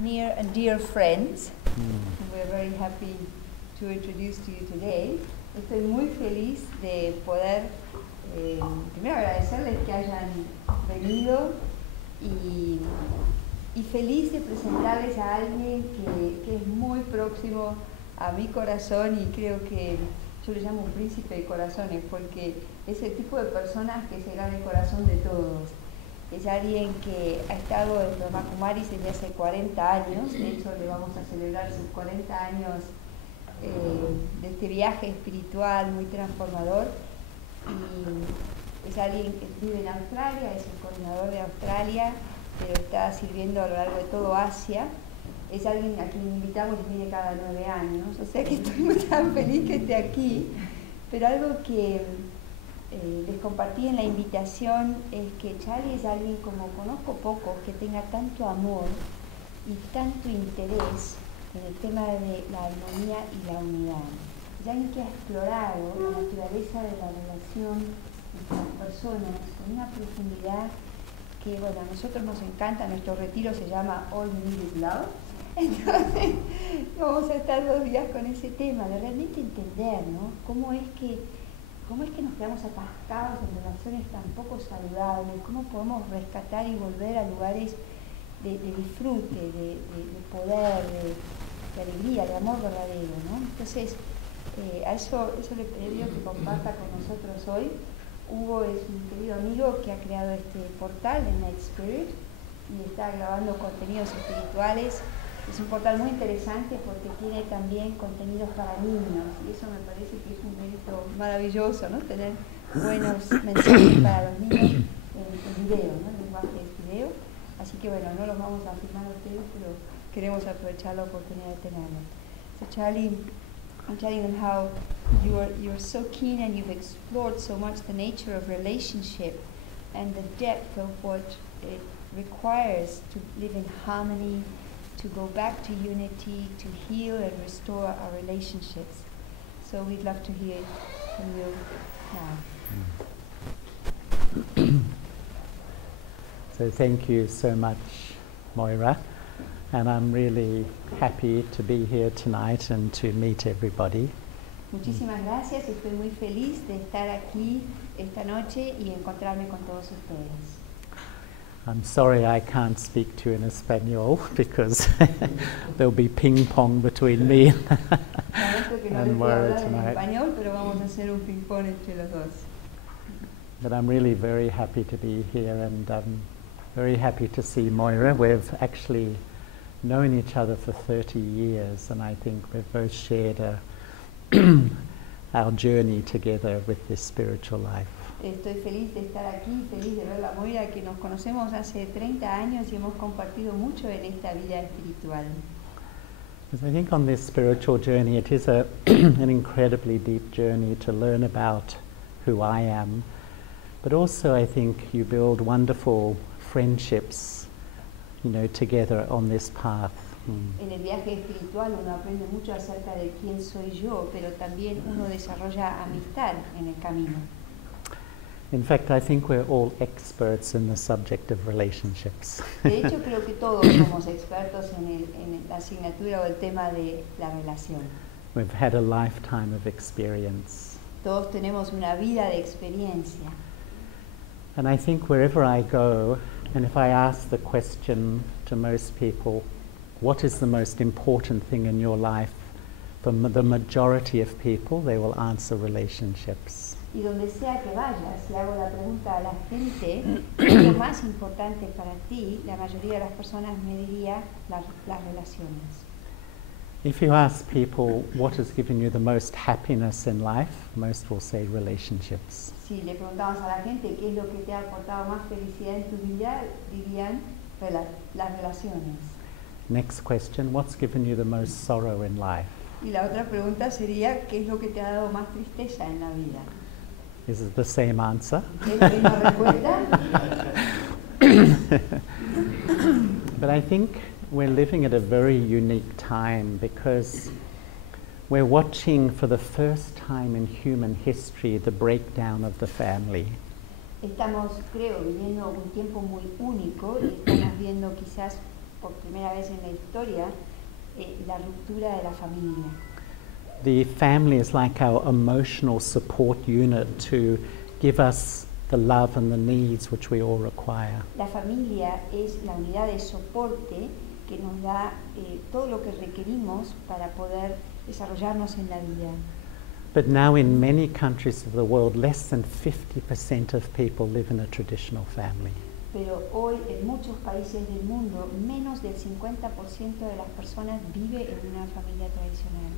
near and dear friends, we're very happy to introduce to you today. Estoy muy feliz de poder primero agradecerles que hayan venido y feliz de presentarles a alguien que es muy próximo a mi corazón, y creo que yo le llamo un príncipe de corazones porque es el tipo de personas que se gana el corazón de todos. Es alguien que ha estado en Brahmakumaris desde hace 40 años, de hecho le vamos a celebrar sus 40 años de este viaje espiritual muy transformador, y es alguien que vive en Australia, es el coordinador de Australia, pero está sirviendo a lo largo de todo Asia. Es alguien a quien invitamos y viene cada 9 años, o sea que estoy muy tan feliz que esté aquí. Pero algo que les compartí en la invitación es que Charlie es alguien, como conozco poco, que tenga tanto amor y tanto interés en el tema de la armonía y la unidad. Es alguien que ha explorado la naturaleza de la relación entre las personas con una profundidad que, bueno, a nosotros nos encanta. Nuestro retiro se llama All You Need Is Love. Entonces vamos a estar 2 días con ese tema, de realmente entender, ¿no? ¿Cómo es que nos quedamos atascados en relaciones tan poco saludables? ¿Cómo podemos rescatar y volver a lugares de disfrute, de poder, de alegría, de amor verdadero, ¿no? Entonces, a eso le pido que comparta con nosotros hoy. Hugo es un querido amigo que ha creado este portal de Night Spirit y está grabando contenidos espirituales. Es un portal muy interesante porque tiene también contenidos para niños, y eso me parece que es un mérito maravilloso, ¿no? Tener buenos mensajes para los niños en video, ¿no? En lenguaje de video. Así que bueno, no los vamos a filmar a ustedes, pero queremos aprovechar la oportunidad de tenerlos. So Charlie, I'm telling them how you're so keen and you've explored so much the nature of relationship and the depth of what it requires to live in harmony, to go back to unity, to heal and restore our relationships. So we'd love to hear from you now. So thank you so much, Moira, and I'm really happy to be here tonight and to meet everybody. Muchísimas gracias, estoy muy feliz de estar aquí esta noche y encontrarme con todos ustedes. I'm sorry I can't speak to you in Espanol because there'll be ping pong between me and Moira tonight. But I'm really very happy to be here, and I'm very happy to see Moira. We've actually known each other for 30 years, and I think we've both shared our journey together with this spiritual life. Estoy feliz de estar aquí, feliz de ver a Moira, que nos conocemos hace 30 años y hemos compartido mucho en esta vida espiritual. Because I think on this spiritual journey it is an incredibly deep journey to learn about who I am, but also I think you build wonderful friendships, you know, together on this path. En el viaje espiritual uno aprende mucho acerca de quién soy yo, pero también uno desarrolla amistad en el camino. In fact, I think we're all experts in the subject of relationships. De hecho, creo que todos somos expertos en la asignatura o el tema de la relación. We've had a lifetime of experience. Todos tenemos una vida de experiencia. And I think wherever I go, and if I ask the question to most people, what is the most important thing in your life? For the majority of people, they will answer relationships. Y donde sea que vayas, si hago la pregunta a la gente, ¿qué es lo más importante para ti? La mayoría de las personas me diría las relaciones. If you ask people what has given you the most happiness in life, most will say relationships. Si le preguntamos a la gente qué es lo que te ha aportado más felicidad en tu vida, dirían las relaciones. Next question, what's given you the most sorrow in life? Y la otra pregunta sería, ¿qué es lo que te ha dado más tristeza en la vida? Is it the same answer? ¿Es la misma respuesta? But I think we're living at a very unique time because we're watching for the first time in human history the breakdown of the family. Estamos, creo, viviendo un tiempo muy único y estamos viendo quizás por primera vez en la historia, la ruptura de la familia. The family is like our emotional support unit to give us the love and the needs which we all require. La familia es la unidad de soporte que nos da todo lo que requerimos para poder desarrollarnos en la vida. But now in many countries of the world, less than 50% of people live in a traditional family. Pero hoy en muchos países del mundo, menos del 50% de las personas vive en una familia tradicional.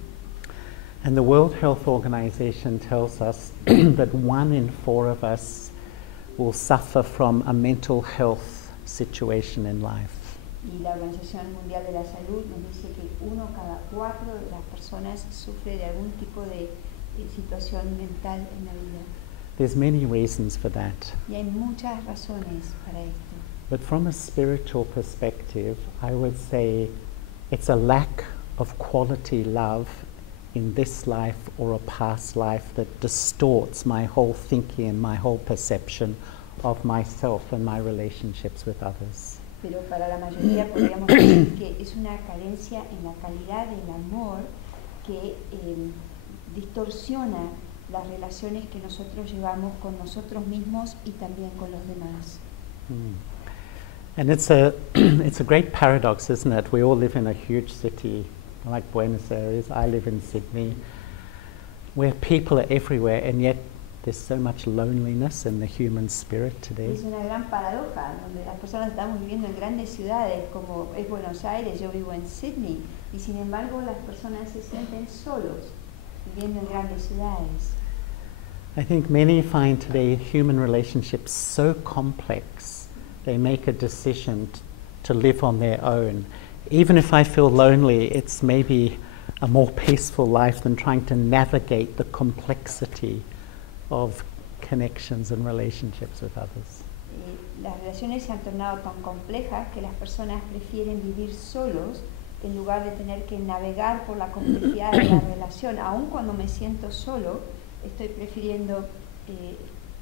And the World Health Organization tells us that 1 in 4 of us will suffer from a mental health situation in life. Y la Organización Mundial de la Salud nos dice que 1 cada 4 de las personas sufre de algún tipo de situación mental en la vida. There's many reasons for that. Y hay muchas razones para esto. But from a spiritual perspective, I would say it's a lack of quality love in this life or a past life that distorts my whole thinking and my whole perception of myself and my relationships with others. Pero para la mayoría podríamos decir que es una carencia en la calidad del amor que distorsiona las relaciones que nosotros llevamos con nosotros mismos y también con los demás. And it's a great paradox, isn't it? We all live in a huge city like Buenos Aires. I live in Sydney, where people are everywhere, and yet there's so much loneliness in the human spirit today. Es una gran paradoja, donde las personas estamos viviendo en grandes ciudades como es Buenos Aires, yo vivo en Sydney, y sin embargo las personas se sienten solos viviendo en grandes ciudades. I think many find today human relationships so complex, they make a decision to live on their own. Even if I feel lonely, it's maybe a more peaceful life than trying to navigate the complexity of connections and relationships with others. Las relaciones se han tornado tan complejas que las personas prefieren vivir solos en lugar de tener que navegar por la complejidad de la relación. Aun cuando me siento solo, estoy prefiriendo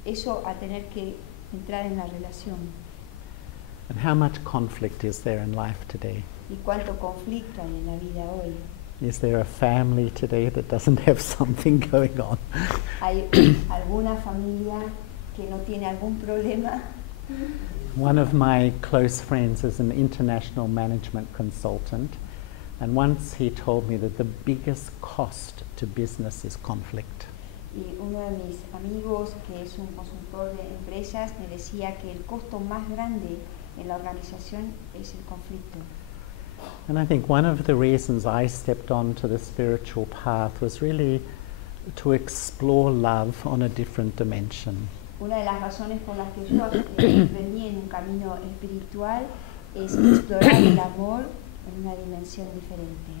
eso a tener que entrar en la relación. And how much conflict is there in life today? ¿Y cuánto conflicto hay en la vida hoy? Is there a family today that doesn't have something going on? ¿Hay alguna familia que no tiene algún problema? One of my close friends is an international management consultant, and once he told me that the biggest cost to business is conflict. Y uno de mis amigos, que es un consultor de empresas, me decía que el costo más grande en la organización es el conflicto. And I think one of the reasons I stepped onto the spiritual path was really to explore love on a different dimension. Una de las razones por las que yo emprendí en un camino espiritual es explorar el amor en una dimensión diferente.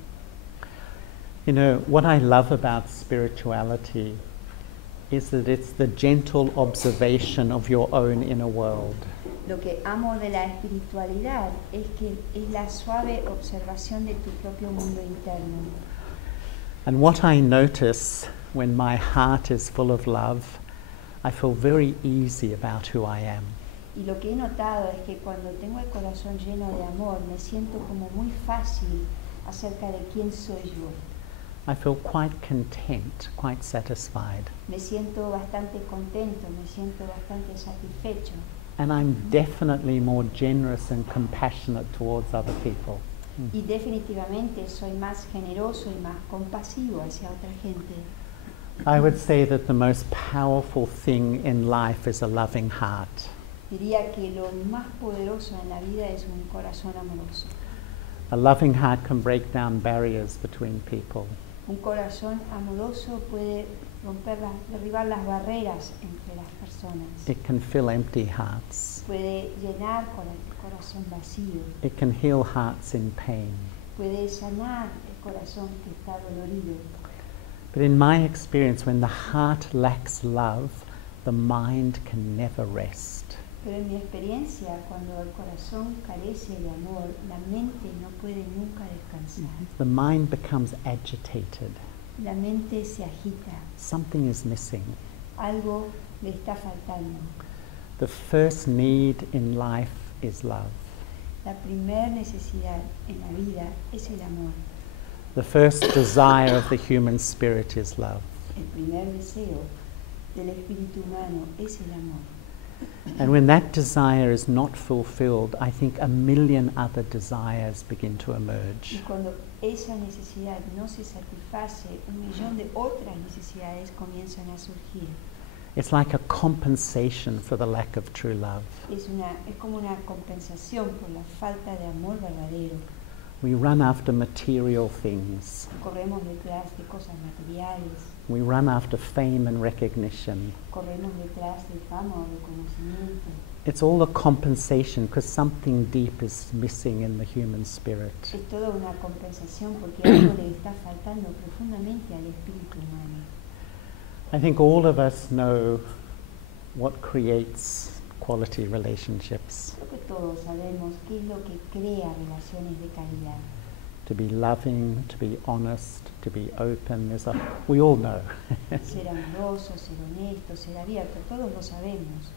You know, what I love about spirituality is that it's the gentle observation of your own inner world. Lo que amo de la espiritualidad es que es la suave observación de tu propio mundo interno. And what I notice when my heart is full of love, I feel very easy about who I am. Y lo que he notado es que cuando tengo el corazón lleno de amor, me siento como muy fácil acerca de quién soy yo. I feel quite content, quite satisfied. Me siento bastante contento, me siento bastante satisfecho. And I'm definitely more generous and compassionate towards other people. Y definitivamente soy más generoso y más compasivo hacia otra gente. I would say that the most powerful thing in life is a loving heart. Diría que lo más poderoso en la vida es un corazón amoroso. A loving heart can break down barriers between people. Un corazón amoroso puede derribar las barreras entre las personas. It can fill empty hearts. Puede llenar el corazón vacío. It can heal hearts in pain. Puede sanar el corazón que está dolorido. But in my experience, when the heart lacks love, the mind can never rest. Pero en mi experiencia, cuando el corazón carece de amor, la mente no puede nunca descansar. The mind becomes agitated. La mente se agita. Something is missing. Algo le está faltando. The first need in life is love. La primera necesidad en la vida es el amor. The first desire of the human spirit is love. El primer deseo del espíritu humano es el amor. And when that desire is not fulfilled, I think a million other desires begin to Y emerge. cuando esa necesidad no se satisface, 1.000.000 de otras necesidades comienzan a surgir. It's like a compensation for the lack of true love. Es como una compensación por la falta de amor verdadero. We run after material things. Corremos detrás de cosas materiales, We run after fame and recognition. corremos detrás de fama o reconocimiento. It's all a compensation because something deep is missing in the human spirit. Es toda una compensación porque algo le está faltando profundamente al espíritu humano. I think all of us know what creates quality relationships. Creo que todos sabemos qué es lo que crea relaciones de calidad. To be loving, to be honest, to be open. We all know. Ser amoroso, ser honesto, ser abierto, todos lo sabemos.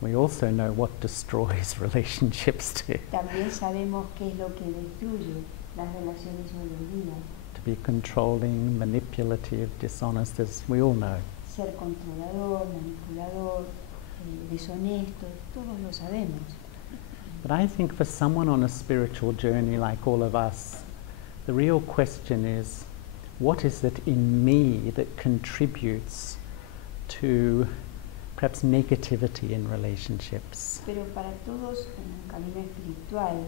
We also know what destroys relationships too. También sabemos qué es lo que destruye las relaciones hoy en día. To be controlling, manipulative, dishonest, as we all know. Ser controlador, manipulador, deshonesto, todos lo sabemos. But I think for someone on a spiritual journey like all of us, the real question is, what is it in me that contributes to perhaps negativity in relationships? Pero para todos en un camino espiritual,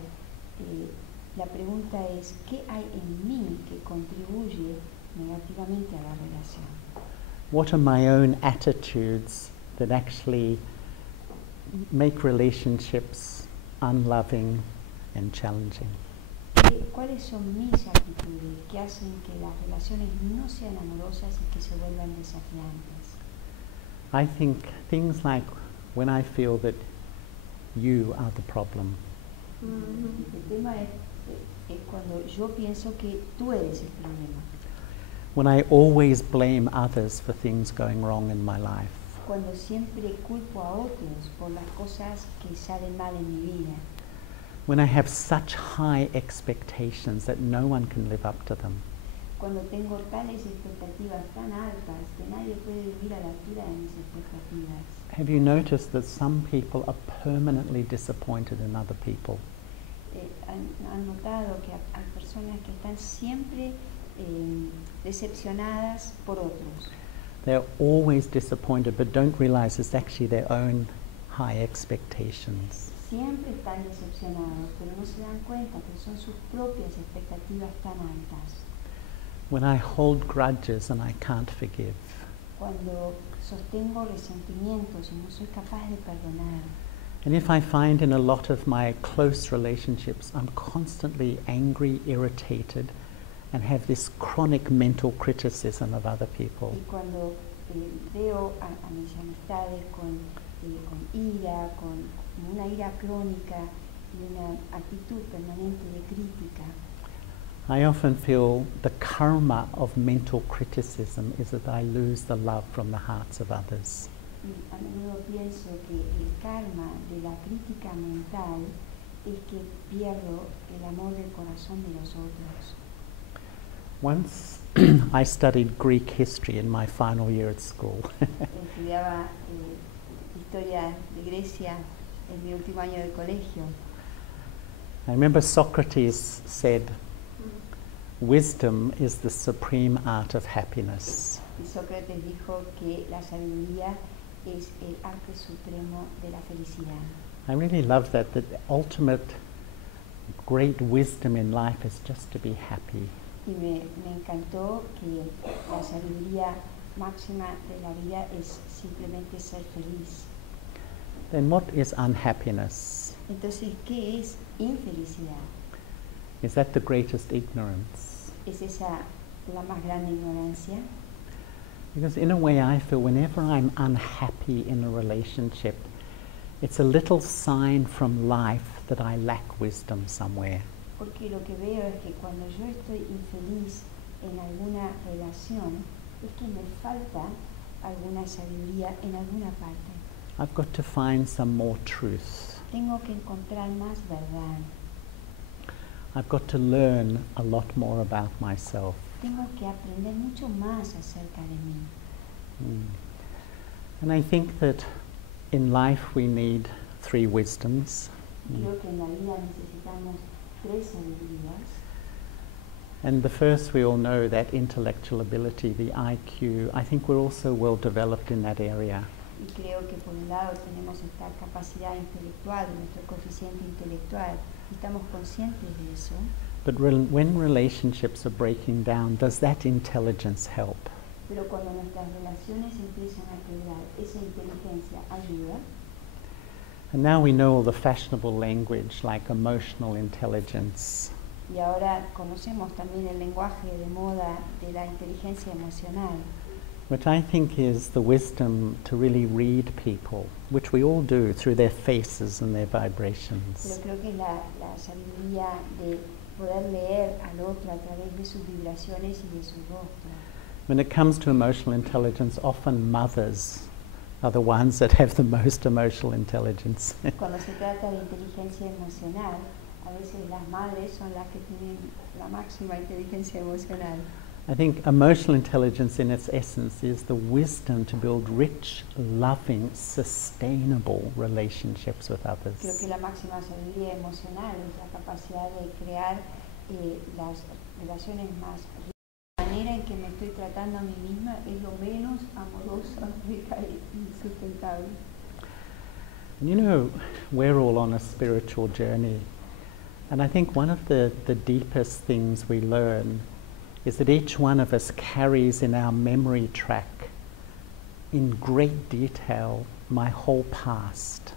la pregunta es, ¿qué hay en mí que contribuye negativamente a la relación? What are my own attitudes that actually make relationships unloving and challenging? ¿Cuáles son mis actitudes que hacen que las relaciones no sean amorosas y que se vuelvan desafiantes? I think things like when I feel that you are the problem. El tema es cuando yo pienso que tú eres el problema. When I always blame others for things going wrong in my life. Cuando siempre culpo a otros por las cosas que salen mal en mi vida. When I have such high expectations that no one can live up to them. Cuando tengo tales expectativas tan altas que nadie puede vivir a la altura de mis expectativas. Have you noticed that some people are permanently disappointed in other people? Han notado que hay personas que están siempre decepcionadas por otros. They're always disappointed but don't realize it's actually their own high expectations. Siempre están decepcionados, pero no se dan cuenta que son sus propias expectativas tan altas. When I hold grudges and I can't forgive. Cuando sostengo resentimientos y no soy capaz de perdonar. And if I find in a lot of my close relationships, I'm constantly angry, irritated, and have this chronic mental criticism of other people. Y cuando veo a mis amistades con ira, con una ira crónica y una actitud permanente de crítica, I often feel the karma of mental criticism is that I lose the love from the hearts of others. a menudo pienso que el karma de la crítica mental es que pierdo el amor del corazón de los otros. Once I studied Greek history in my final year at school. Estudiaba historia de Grecia en mi último año de colegio. I remember Socrates said, wisdom is the supreme art of happiness. Y Sócrates dijo que la sabiduría es el arte supremo de la felicidad. I really love that the ultimate great wisdom in life is just to be happy. Y me encantó que la sabiduría máxima de la vida es simplemente ser feliz. Then what is unhappiness? Entonces, ¿qué es infelicidad? Is that the greatest ignorance? ¿Es esa la más grande ignorancia? Because in a way I feel whenever I'm unhappy in a relationship, it's a little sign from life that I lack wisdom somewhere. Porque lo que veo es que cuando yo estoy infeliz en alguna relación, es que me falta alguna sabiduría en alguna parte. I've got to find some more truth. Tengo que encontrar más verdad. I've got to learn a lot more about myself. Tengo que aprender mucho más acerca de mí. And I think that in life we need 3 wisdoms. Creo que en la vida necesitamos 3 sabidurías. And the first, we all know, that intellectual ability, the IQ. I think we're also well developed in that area. Y creo que por un lado tenemos esta capacidad intelectual, nuestro coeficiente intelectual, y estamos conscientes de eso. But when relationships are breaking down, does that intelligence help? Pero cuando nuestras relaciones empiezan a quebrar, esa inteligencia ayuda. And now we know all the fashionable language like emotional intelligence. Y ahora conocemos también el lenguaje de moda de la inteligencia emocional, Which I think is the wisdom to really read people, which we all do through their faces and their pero vibrations. creo que es la sabiduría de poder leer al otro a través de sus vibraciones y de su rostro. When it comes to emotional intelligence, often mothers are the ones that have the most emotional intelligence. Cuando se trata de inteligencia emocional, a veces las madres son las que tienen la máxima inteligencia emocional. I think emotional intelligence in its essence is the wisdom to build rich, loving, sustainable relationships with Creo others. que la máxima sabiduría emocional es la capacidad de crear las relaciones más ricas. La manera en que me estoy tratando a mí misma es lo menos amorosa, rica y sustentable. And you know, we're all on a spiritual journey. And I think one of the deepest things we learn is that each one of us carries in our memory track in great detail my whole past.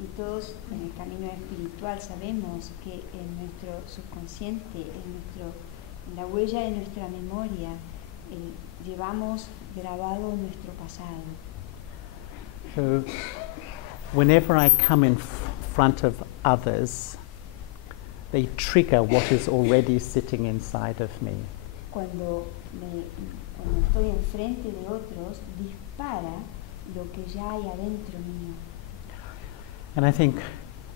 Y todos en el camino espiritual sabemos que en nuestro subconsciente, en la huella de nuestra memoria, llevamos grabado nuestro pasado. So whenever I come in front of others, they trigger what is already sitting inside of me. Cuando estoy enfrente de otros, dispara lo que ya hay adentro mío. And I think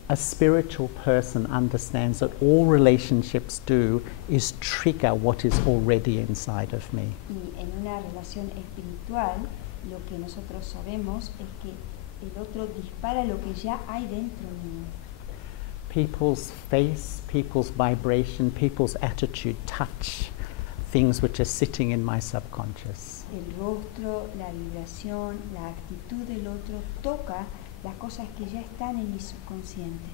a spiritual person understands that all relationships do is trigger what is already inside of me. Y en una relación espiritual, lo que nosotros sabemos es que el otro dispara lo que ya hay dentro mío. People's face, people's vibration, people's attitude touch things which are sitting in my subconscious. El rostro, la vibración, la actitud del otro toca las cosas que ya están en mi subconsciente.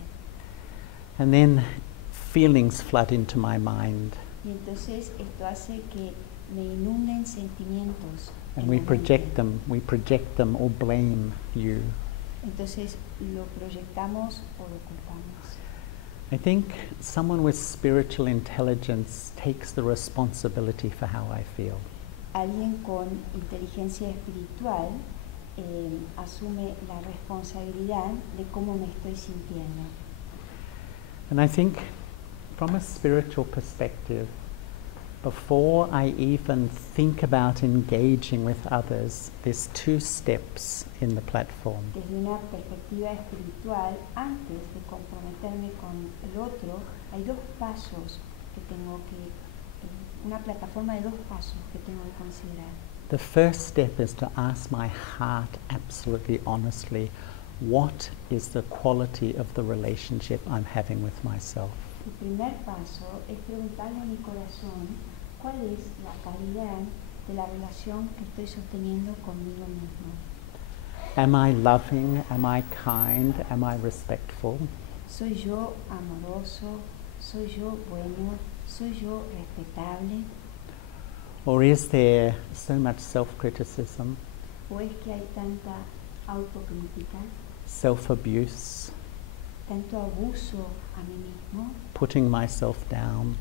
And then feelings flood into my mind. Y entonces esto hace que me inunden sentimientos. And en we la project mente. them or blame you. Entonces lo proyectamos o lo culpamos. I think someone with spiritual intelligence takes the responsibility for how I feel. Alguien con inteligencia espiritual asume la responsabilidad de cómo me estoy sintiendo. And I think from a spiritual perspective, before I even think about engaging with others, there's 2 steps in the platform. Desde una perspectiva espiritual, antes de comprometerme con el otro, hay 2 pasos que tengo que, una plataforma de 2 pasos que tengo que considerar. The first step is to ask my heart absolutely honestly, what is the quality of the relationship I'm having with myself? El primer paso es preguntarle a mi corazón cuál es la calidad de la relación que estoy sosteniendo conmigo mismo. Am I loving? Am I kind? Am I respectful? ¿Soy yo amoroso? ¿Soy yo bueno? ¿Soy yo respetable? Or is there so much self-criticism, ¿O es que hay tanta autocrítica, self-abuse, tanto abuso a mí mismo, putting myself down?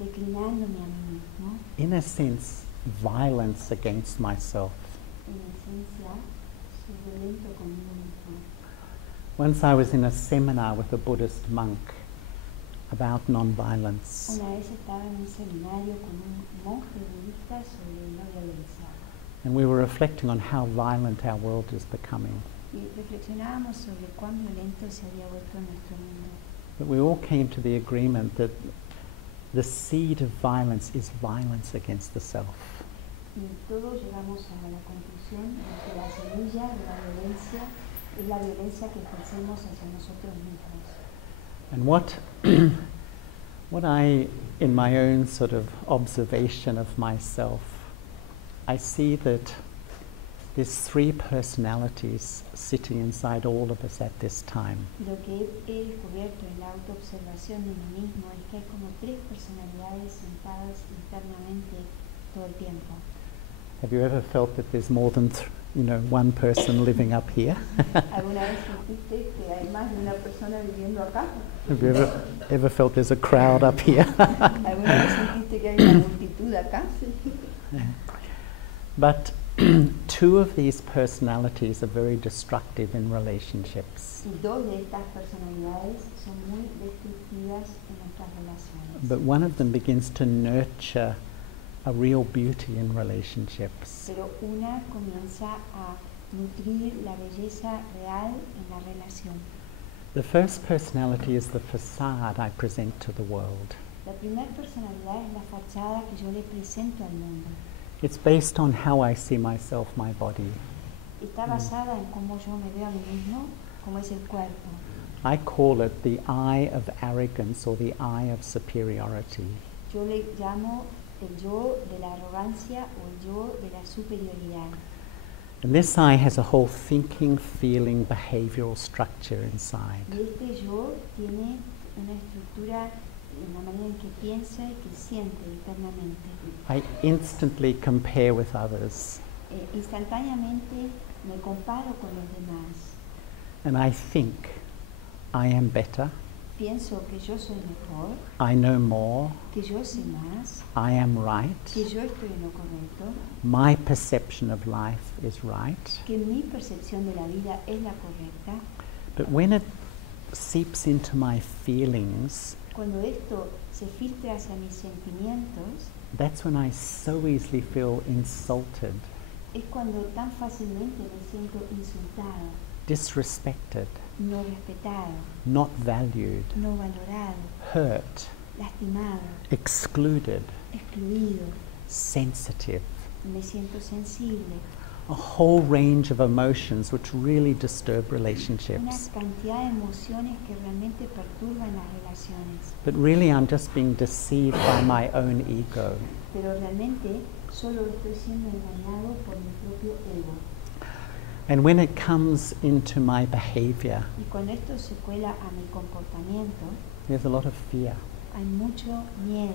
declinándome a mí mismo, In a sense, violence against myself. en esencia, soy violento conmigo mismo? Once I was in a seminar with a Buddhist monk about non-violence. Una vez estaba en un seminario con un monje budista sobre la violencia And we were reflecting on how violent our world is becoming. y reflexionábamos sobre cuán violento se había vuelto nuestro mundo. But we all came to the agreement that the seed of violence is violence against the self. Y todos llegamos a la conclusión de que la semilla de la violencia es la violencia que ejercemos hacia nosotros mismos. And what I, in my own sort of observation of myself, I see that there's three personalities sitting inside all of us at this time. Lo que he descubierto en la autoobservación de mí mismo es que hay como tres personalidades sentadas internamente todo el tiempo. Have you ever felt that there's more than one person living up here? ¿Alguna vez sentiste que hay más de una persona viviendo acá? Have you ever felt there's a crowd up here? ¿Alguna vez sentiste que hay una multitud acá? Yeah. But two of these personalities are very destructive in relationships. Y dos de estas personalidades son muy destructivas en nuestras relaciones. But one of them begins to nurture a real beauty in relationships. Pero una comienza a nutrir la belleza real en la relación. The first personality is the facade I present to the world. La primera personalidad es la fachada que yo le presento al mundo. It's based on how I see myself, my body. Está basada en cómo yo me veo a mí mismo, cómo es el cuerpo. I call it the eye of arrogance or the eye of superiority. Yo le llamo el yo de la arrogancia o el yo de la superioridad. And this eye has a whole thinking, feeling, behavioral structure inside. Y este yo tiene una estructura en la manera en que piensa y que siente internamente. I instantly compare with others. Instantáneamente me comparo con los demás. And I think I am better. Pienso que yo soy mejor, I know more. que yo sé más, I am right. que yo estoy en lo correcto, My perception of life is right. que mi percepción de la vida es la correcta. But when it seeps into my feelings, Cuando esto se filtra hacia mis sentimientos, that's when I so easily feel insulted, es cuando tan fácilmente me siento insultado, disrespected, no respetado, not valued, no valorado, hurt, lastimado, excluded, excluido, sensitive. me siento sensible. A whole range of emotions which really disturb Una relationships. cantidad de emociones que realmente perturban las relaciones. But really I'm just being deceived by my own ego. Pero realmente solo estoy siendo engañado por mi propio ego. And when it comes into my behavior, Y cuando esto se cuela a mi comportamiento, there's a lot of fear. hay mucho miedo.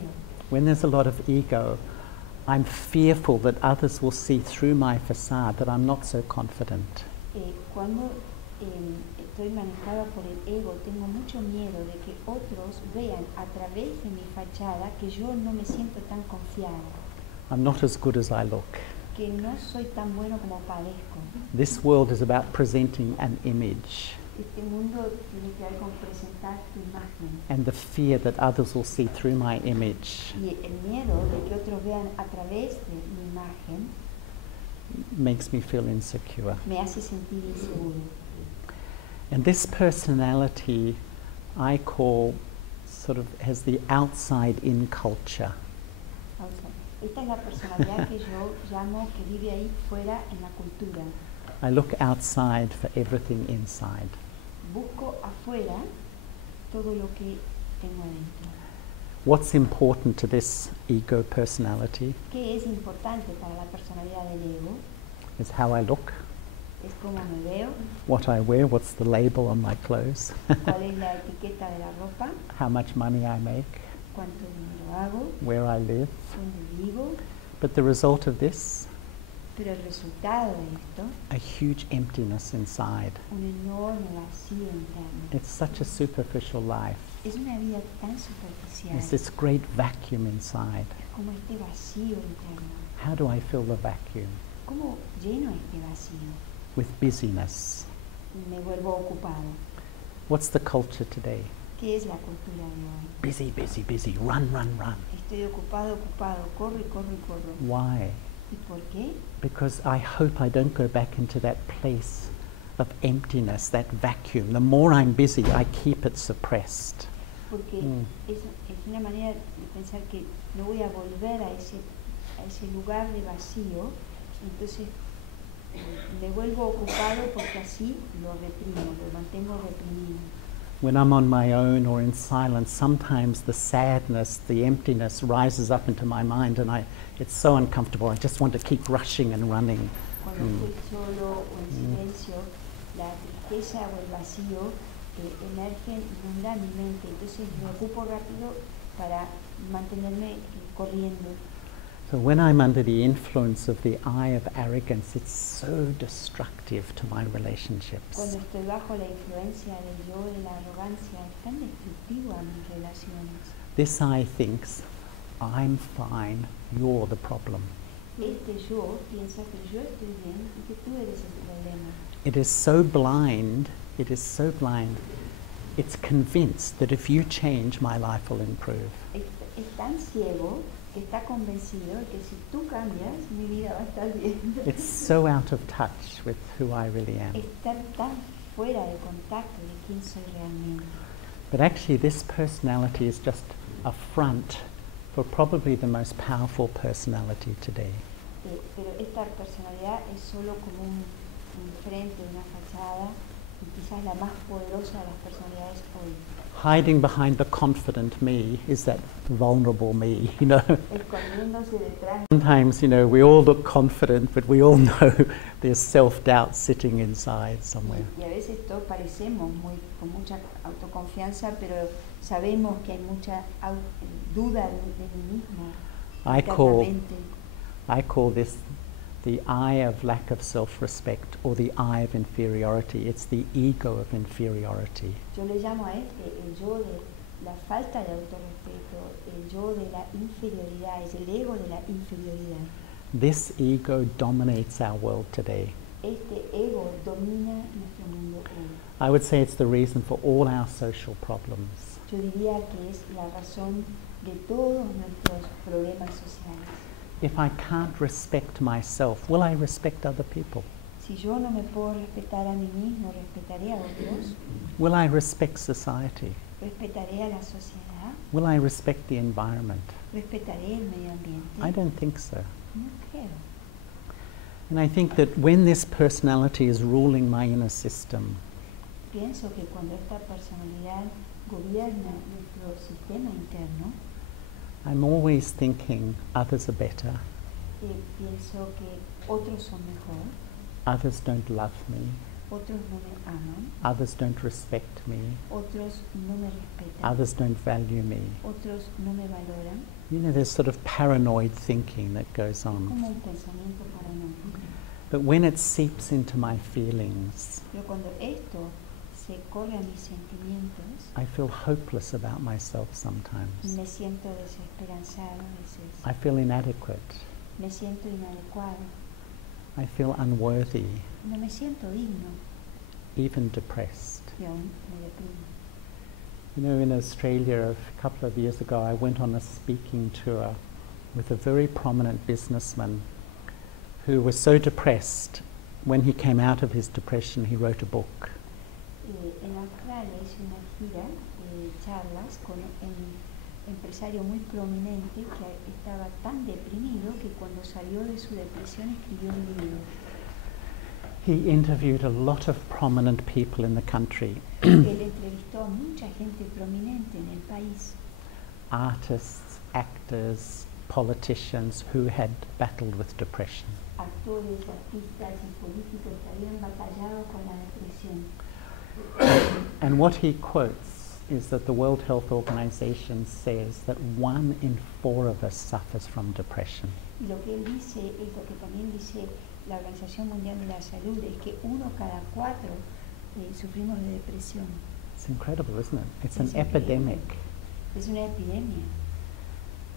When there's a lot of ego, I'm fearful that others will see through my facade that I'm not so confident. Cuando estoy manejada por el ego, tengo mucho miedo de que otros vean a través de mi fachada que yo no me siento tan confiada, I'm not as good as I look. que no soy tan bueno como parezco. This world is about presenting an image, Este mundo tiene que ver con presentar tu imagen. and the fear that others will see through my image Y el miedo de que otros vean a través de mi imagen makes me feel insecure. me hace sentir inseguro. And this personality I call sort of has the outside-in culture. Esta es la personalidad que yo llamo que vive ahí fuera en la cultura. I look outside for everything inside. Busco afuera todo lo que tengo adentro. What's important to this ego personality ¿Qué es importante para la personalidad del ego? is how I look, Es cómo me veo, what I wear, what's the label on my clothes, cuál es la etiqueta de la ropa, how much money I make, cuánto dinero hago, where I live. dónde vivo. But the result of this, Pero el resultado de esto, a huge emptiness inside. un enorme vacío interno. It's such a superficial life. Es una vida tan superficial. There's this great vacuum inside. Es como este vacío interno. How do I fill the vacuum? ¿Cómo lleno este vacío? With busyness. Me vuelvo ocupado. What's the culture today? ¿Qué es la cultura de hoy? Busy, busy, busy. Run, run, run. Estoy ocupado, ocupado. Corro y corro y corro. Why? ¿Y por qué? Because I hope I don't go back into that place of emptiness, that vacuum. The more I'm busy, I keep it suppressed. porque es una manera de pensar que no voy a volver a ese lugar de vacío, entonces me vuelvo ocupado porque así lo reprimo, lo mantengo reprimido. When I'm on my own or in silence, sometimes the sadness, the emptiness rises up into my mind, and it's so uncomfortable. I just want to keep rushing and running. Cuando estoy solo o en silencio, la tristeza o el vacío emergen y inundan mi mente, entonces me ocupo rápido para mantenerme corriendo. So when I'm under the influence of the eye of arrogance, it's so destructive to my relationships. Cuando estoy bajo la influencia del yo de la arrogancia, es tan destructivo a mis relaciones. This eye thinks, I'm fine, you're the problem. Este yo piensa que yo estoy bien y que tú eres el problema. It is so blind, it's convinced that if you change, my life will improve. Es tan ciego que está convencido de que si tú cambias, mi vida va a estar bien. It's so out of touch with who I really am. Está tan fuera de contacto de quién soy realmente. But actually this personality is just a front for probably the most powerful personality today. Pero esta personalidad es solo como un frente, una fachada, y quizás la más poderosa de las personalidades hoy. Hiding behind the confident me is that vulnerable me, you know. Escondiéndose detrás. Sometimes, you know, we all look confident, but we all know there's self-doubt sitting inside somewhere. Y a veces todos parecemos con mucha autoconfianza, pero sabemos que hay mucha duda de mí mismo. I call this the eye of lack of self-respect, or the eye of inferiority. It's the ego of inferiority. Yo le llamo a el yo de la falta de autorrespeto, el yo de la inferioridad, es el ego de la inferioridad. This ego dominates our world today. Este ego domina nuestro mundo hoy. I would say it's the reason for all our social problems. Yo diría que es la razón de todos nuestros problemas sociales. If I can't respect myself, will I respect other people? Si yo no me puedo respetar a mí mismo, respetaré a otros. Will I respect society? Respetaré a la sociedad. Will I respect the environment? Respetaré el medio ambiente. I don't think so. No creo. And I think that when this personality is ruling my inner system, Pienso que cuando esta personalidad gobierna nuestro sistema interno, I'm always thinking others are better, pienso que otros son mejor, others don't love me, otros no me aman, others don't respect me, otros no me respetan, others don't value me. otros no me valoran. You know, there's sort of paranoid thinking that goes on. Como un pensamiento paranoico. But when it seeps into my feelings, Pero cuando esto se corre a mis sentimientos, I feel hopeless about myself sometimes. me siento desesperanzado a veces, I feel inadequate. me siento inadecuado, I feel unworthy, no me siento digno even depressed. y aún me deprimo. You know, in Australia a couple of years ago, I went on a speaking tour with a very prominent businessman who was so depressed. When he came out of his depression, he wrote a book. En Australia hice una gira de charlas con un empresario muy prominente que estaba tan deprimido que cuando salió de su depresión escribió un libro. He interviewed a lot of prominent people in the country. Él entrevistó a mucha gente prominente en el país, Artists, actors, politicians who had battled with depression. actores, artistas y políticos que habían batallado con la depresión. And what he quotes is that the World Health Organization says that 1 in 4 of us suffers from depression. Y lo que él dice es lo que también dice la Organización Mundial de la Salud, es que 1 cada 4 sufrimos de depresión. It's incredible, isn't it? It's an increíble. epidemic. Es una epidemia.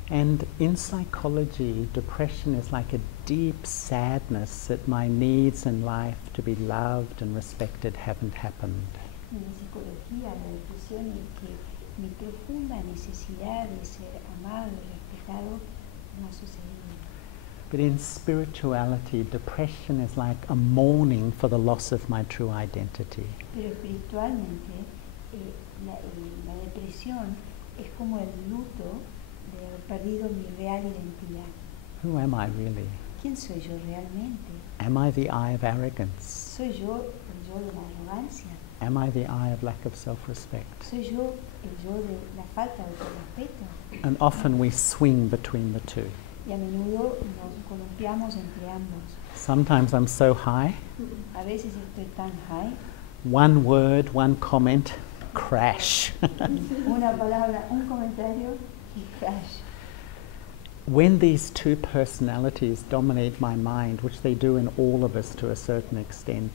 And in psychology, depression is like a deep sadness that my needs in life to be loved and respected haven't happened. En psicología, la depresión es que mi profunda necesidad de ser amado y respetado no ha sucedido. But in spirituality, depression is like a mourning for the loss of my true identity. Pero espiritualmente, la depresión es como el luto de haber perdido mi real identidad. Who am I really? ¿Quién soy yo realmente? Am I the I of arrogance? ¿Soy yo el yo de la arrogancia? Am I the I of lack of self-respect? ¿Soy yo el yo de la falta de autorrespeto? And often we swing between the two. Y a menudo nos columpiamos entre ambos. Sometimes I'm so high, A veces estoy tan high, one word, one comment, crash. una palabra, un comentario y crash. When these two personalities dominate my mind, which they do in all of us to a certain extent,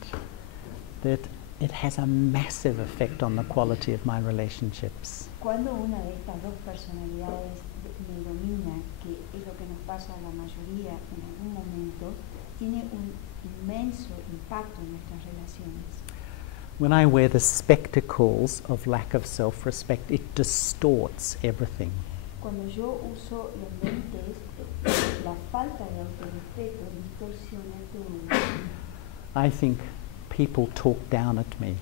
that it has a massive effect on the quality of my relationships. Cuando una de estas dos personalidades me domina, que es lo que nos pasa a la mayoría en algún momento, tiene un inmenso impacto en nuestras relaciones. When I wear the spectacles of lack of self-respect, it distorts everything. Cuando yo uso los lentes, la falta de autorrespeto distorsiona todo. I think people talk down at me.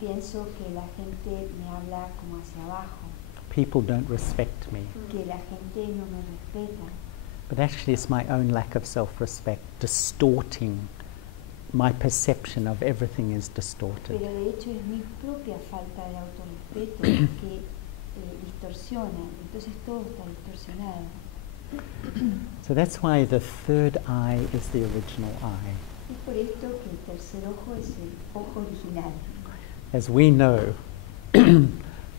Pienso que la gente me habla como hacia abajo, People don't respect me. que la gente no me respeta. But actually it's my own lack of self-respect distorting my perception of everything is distorted. Pero de hecho es mi propia falta de autorrespeto que distorsiona, entonces todo está distorsionado. So that's why the third eye is the original eye. Es por esto que el tercer ojo es el ojo original. As we know,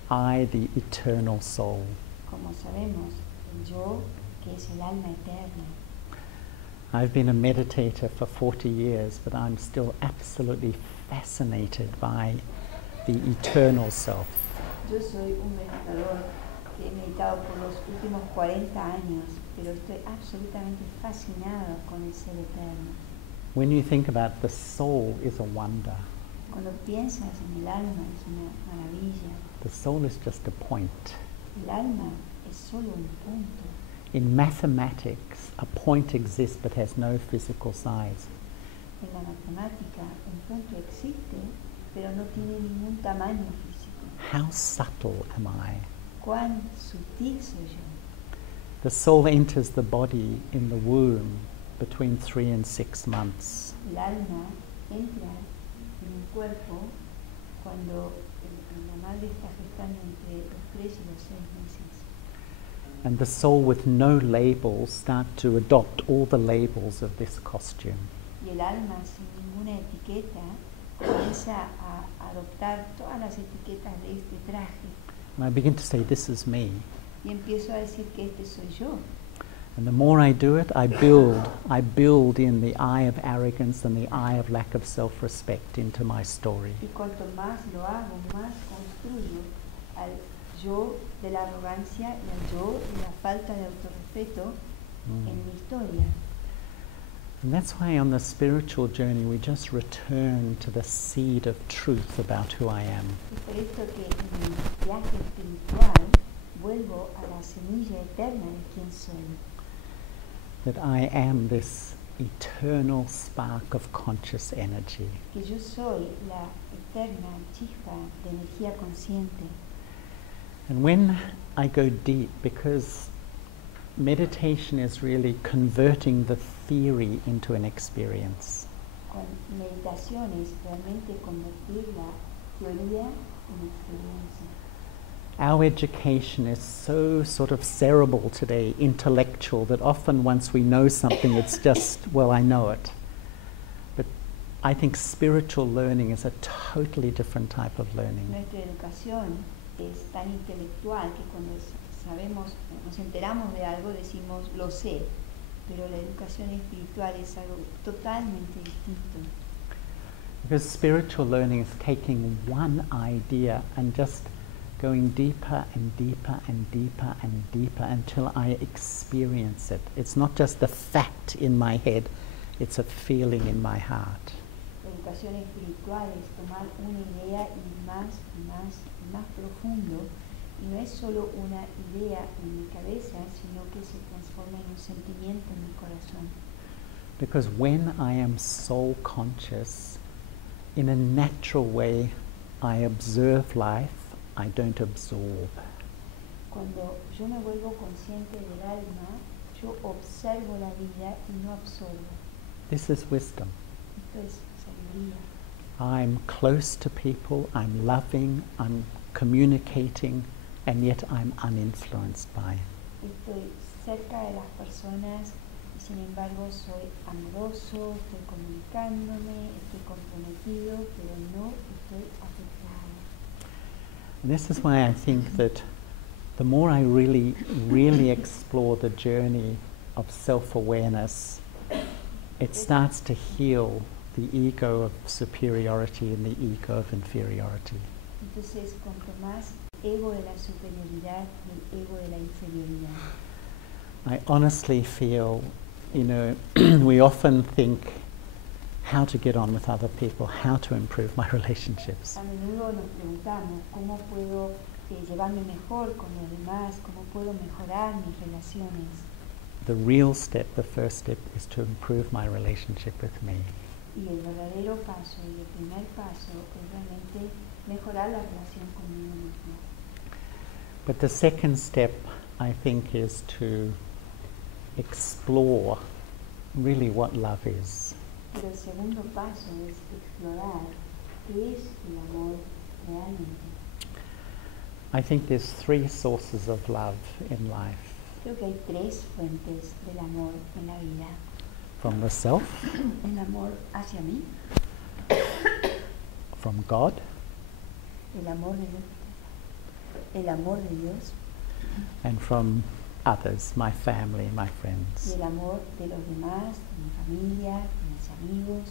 I, the eternal soul. Como sabemos, el yo, que es el alma eterna. I've been a meditator for 40 years, but I'm still absolutely fascinated by the eternal self. Yo soy un meditador que he meditado por los últimos 40 años, pero estoy absolutamente fascinado con el ser eterno. When you think about it, the soul is a wonder. Cuando piensas en el alma es una maravilla. The soul is just a point. El alma es solo un punto. In mathematics, a point exists but has no physical size. En la matemática un punto existe, pero no tiene ningún tamaño físico. How subtle am I? ¿Cuán sutil soy yo? The soul enters the body in the womb between 3 and 6 months. El alma entra en un cuerpo cuando la madre está gestando entre los 3 y los 6 meses. And the soul with no labels start to adopt all the labels of this costume. Y el alma sin ninguna etiqueta comienza a adoptar todas las etiquetas de este traje. And I begin to say, this is me. Y empiezo a decir que este soy yo. And the more I do it, I build in the eye of arrogance and the eye of lack of self-respect into my story. Y cuanto más lo hago, más construyo al yo de la arrogancia y al yo de la falta de autorrespeto en mi historia. And that's why on the spiritual journey we just return to the seed of truth about who I am. Es por esto que en mi viaje espiritual vuelvo a la semilla eterna de quién soy. That I am this eternal spark of conscious energy. Que yo soy la eterna chispa de energía consciente. And when I go deep, because meditation is really converting the theory into an experience. Con meditación es realmente convertir la teoría en experiencia. Our education is so sort of cerebral today, intellectual, that often once we know something it's just, well, I know it. But I think spiritual learning is a totally different type of learning. Nuestra educación es tan intelectual que cuando sabemos, nos enteramos de algo decimos lo sé, pero la educación espiritual es algo totalmente distinto. Because spiritual learning is taking one idea and just going deeper and deeper and deeper and deeper until I experience it. It's not just a fact in my head, it's a feeling in my heart. La educación espiritual es tomar una idea y más y más y más profundo, y no es solo una idea en mi cabeza, sino que se transforma en un sentimiento en mi corazón. Because when I am soul conscious, in a natural way, I observe life, I don't absorb. Cuando yo me vuelvo consciente del alma, yo observo la vida y no absorbo. This is wisdom. Esto es sabiduría. I'm close to people, I'm loving, I'm communicating, and yet I'm uninfluenced by. Estoy cerca de las personas y sin embargo soy amoroso, estoy comunicándome, estoy comprometido, pero no estoy afectado. And this is why I think that the more I really explore the journey of self-awareness, it starts to heal the ego of superiority and the ego of inferiority. Entonces, cuanto más ego de la superioridad y el ego de la inferioridad. I honestly feel, we often think how to get on with other people, how to improve my relationships. A menudo nos preguntamos cómo puedo llevarme mejor con los demás, cómo puedo mejorar mis relaciones. The real step, the first step, is to improve my relationship with me. Y el verdadero paso y el primer paso es realmente mejorar la relación conmigo mismo. But the second step, I think, is to explore really what love is. Pero el segundo paso es explorar qué es el amor realmente. I think there's three sources of love in life. Creo que hay tres fuentes del amor en la vida. From the self, El amor hacia mí, from God, el amor de Dios and from others, my family, my y friends. el amor de los demás, de mi familia, de mis amigos.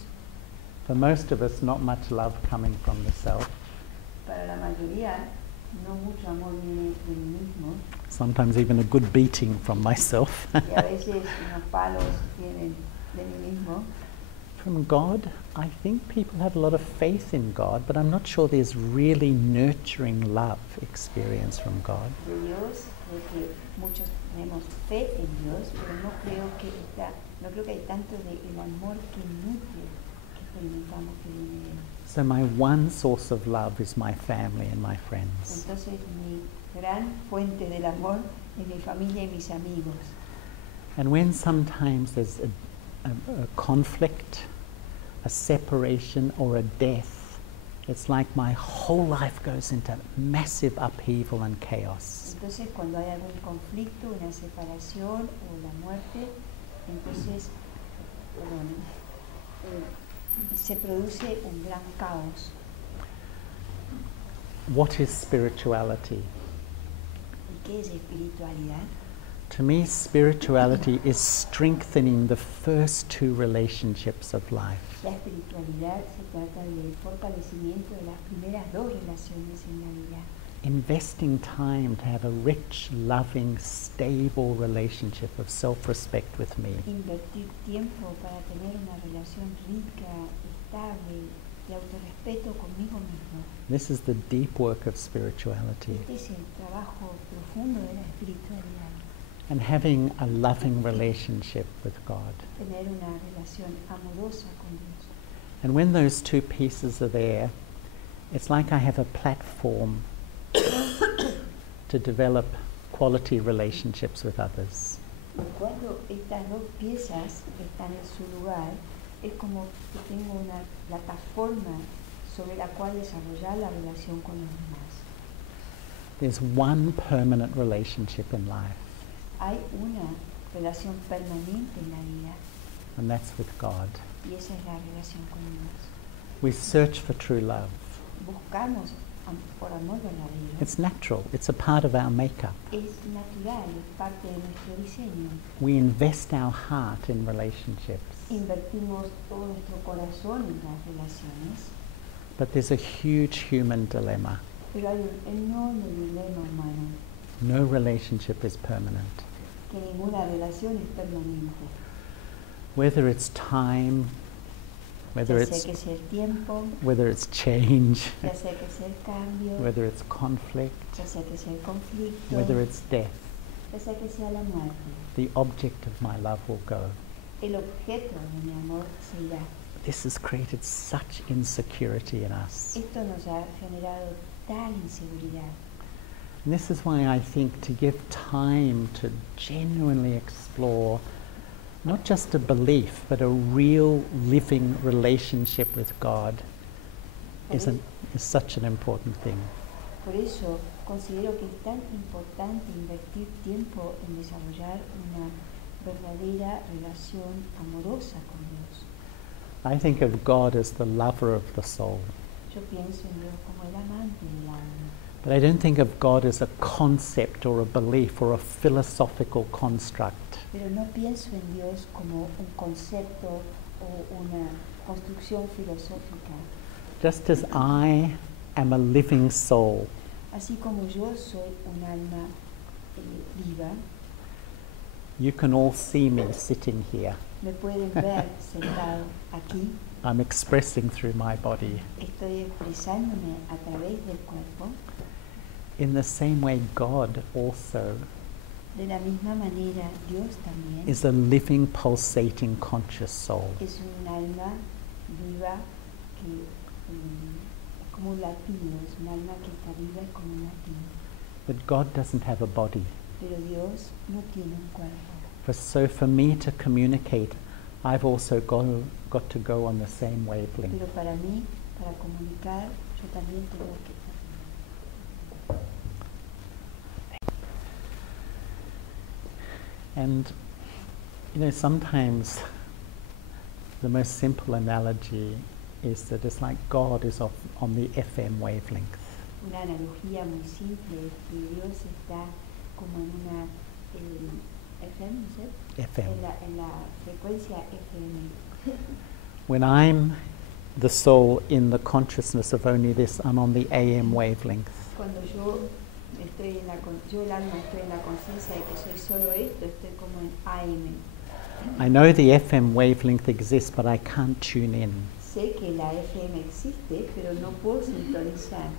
For most of us, not much love coming from the self. Para la mayoría, no mucho amor viene de mí mismo Sometimes even a good beating from myself. y a veces unos palos vienen de mí mismo. From God, I think people have a lot of faith in God, but I'm not sure there's really nurturing love experience from God. De Dios, creo que muchos tenemos fe en Dios, pero no creo que hay tanto de el amor que nutre que experimentamos que viene de Él. So my one source of love is my family and my friends. Entonces mi gran fuente del amor es mi familia y mis amigos. And when sometimes there's a conflict, a separation or a death, it's like my whole life goes into massive upheaval and chaos. Entonces cuando hay algún conflicto, una separación o la muerte, entonces se produce un gran caos. What is spirituality? ¿Y qué es espiritualidad? To me, spirituality is strengthening the first two relationships of life. La espiritualidad se trata del fortalecimiento de las primeras dos relaciones en la vida. Investing time to have a rich, loving, stable relationship of self-respect with me. Invertir tiempo para tener una relación rica, estable, de autorrespeto conmigo mismo. This is the deep work of spirituality. Este es el trabajo profundo de la espiritualidad. And having a loving relationship with God. Tener una relación amorosa con Dios. And when those two pieces are there, it's like I have a platform to develop quality relationships with others. Y cuando estas dos piezas están en su lugar, es como que tengo una plataforma sobre la cual desarrollar la relación con los demás. There's one permanent relationship in life, Hay una relación permanente en la vida and that's with God. y esa es la relación con Dios. We search for true love. Buscamos por amor verdadero. It's natural. It's a part of our makeup. Es natural, es parte de nuestro diseño. We invest our heart in relationships. Invertimos todo nuestro corazón en las relaciones, But there's a huge human dilemma. pero hay un enorme dilema humano, No relationship is permanent. que ninguna relación es permanente. Whether it's time, whether Ya sea it's que sea el tiempo, whether it's change, ya sea que sea el cambio, whether it's conflict, ya sea que sea el conflicto, whether it's death, ya sea que sea la muerte, the object of my love will go. el objeto de mi amor se irá. this has created such insecurity in us. Esto nos ha generado tal inseguridad. And this is why I think to give time to genuinely explore not just a belief, but a real living relationship with God is such an important thing. Por eso considero que es tan importante invertir tiempo en desarrollar una verdadera relación amorosa con Dios. I think of God as the lover of the soul. Yo pienso en Dios como el amante del alma. But I don't think of God as a concept or a belief or a philosophical construct. Pero no pienso en Dios como un concepto o una construcción filosófica. Just as I am a living soul, Así como yo soy un alma viva, you can all see me sitting here. me pueden ver sentado aquí. I'm expressing through my body. Estoy expresándome a través del cuerpo. In the same way, God also De la misma manera, Dios también is a living, pulsating, conscious soul. es un alma viva que como un latido, es un alma que está viva y como un latido. But God doesn't have a body. Pero Dios no tiene un cuerpo. So for me to communicate, I've also got to go on the same wavelength. Pero para mí, para comunicar, yo también tengo que... And, you know, sometimes the most simple analogy is that it's like God is on the FM wavelength. Una analogía muy simple es que Dios está como en una FM, ¿no sé? FM. En la frecuencia FM. When I'm the soul in the consciousness of only this, I'm on the AM wavelength. Cuando yo estoy yo el alma estoy en la conciencia de que soy solo esto, estoy como en AM. I know the FM wavelength exists, but I can't tune in. Sé que la FM existe, pero no puedo sintonizar.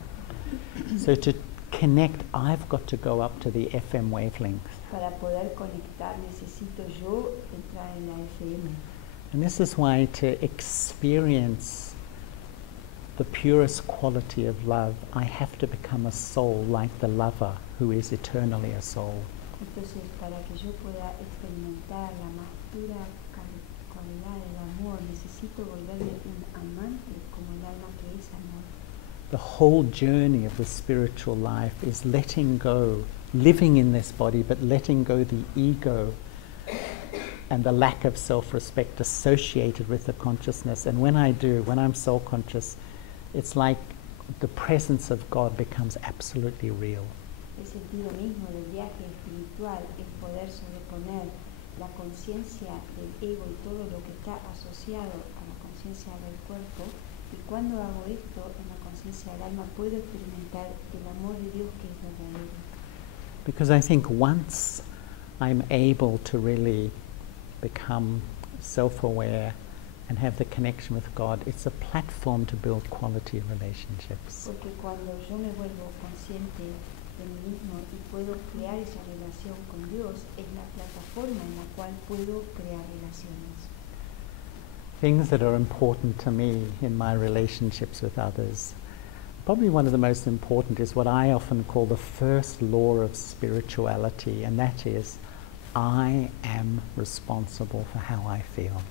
So to connect, I've got to go up to the FM wavelength. Para poder conectar necesito yo entrar en la FM. And this is why to experience the purest quality of love, I have to become a soul like the lover who is eternally a soul. Entonces, para que yo pueda experimentar la más pura cualidad del amor, necesito volverme un amante como el alma que es amor. The whole journey of the spiritual life is letting go, living in this body, but letting go the ego and the lack of self-respect associated with the consciousness. And when I do, when I'm soul-conscious, it's like the presence of God becomes absolutely real. El sentido mismo del viaje espiritual es poder sobreponer la conciencia del ego y todo lo que está asociado a la conciencia del cuerpo. Y cuando hago esto en la conciencia del alma, puedo experimentar el amor de Dios que es verdadero. Because I think once I'm able to really become self-aware and have the connection with God, it's a platform to build quality relationships. Porque cuando yo me vuelvo consciente de mí mismo y puedo crear esa relación con Dios, es la plataforma en la cual puedo crear relaciones. Things that are important to me in my relationships with others. Probably one of the most important is what I often call the first law of spirituality, and that is, I am responsible for how I feel.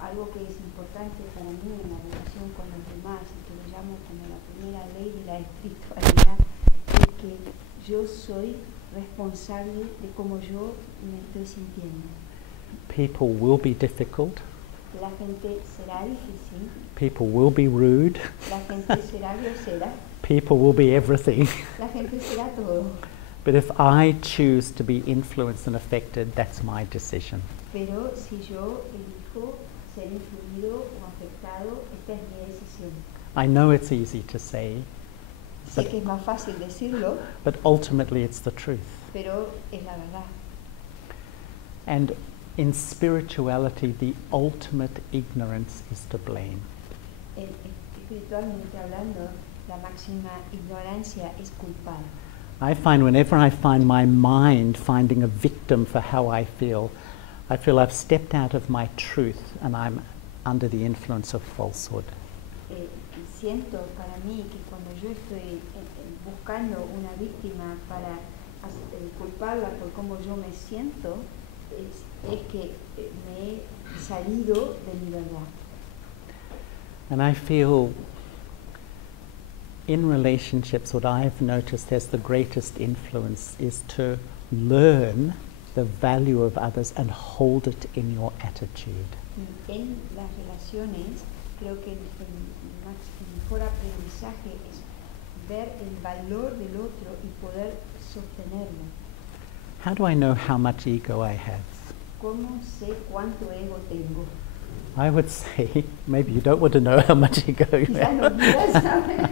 Algo que es importante para mí en la relación con los demás y que lo llamo como la primera ley de la espiritualidad es que yo soy responsable de cómo yo me estoy sintiendo. People will be difficult. La gente será difícil. People will be rude. La gente será grosera. People will be everything. La gente será todo. But if I choose to be influenced and affected, that's my decision. Pero si yo elijo ser influido o afectado, esta es mi decisión. I know it's easy to say, Sé que es más fácil decirlo, but ultimately it's the truth. pero es la verdad. And in spirituality, the ultimate ignorance is to blame. Espiritualmente hablando, la máxima ignorancia es culpar. I find whenever I find my mind finding a victim for how I feel I've stepped out of my truth and I'm under the influence of falsehood. Siento para mí que cuando yo estoy buscando una víctima para culparla por cómo yo me siento, es que me he salido de mi verdad. And I feel in relationships what I've noticed as the greatest influence is to learn the value of others and hold it in your attitude. En las relaciones creo que el mejor aprendizaje es ver el valor del otro y poder sostenerlo. How do I know how much ego I have? ¿Cómo sé cuánto ego tengo? I would say, maybe you don't want to know how much ego you Quizás no have, quieras saber.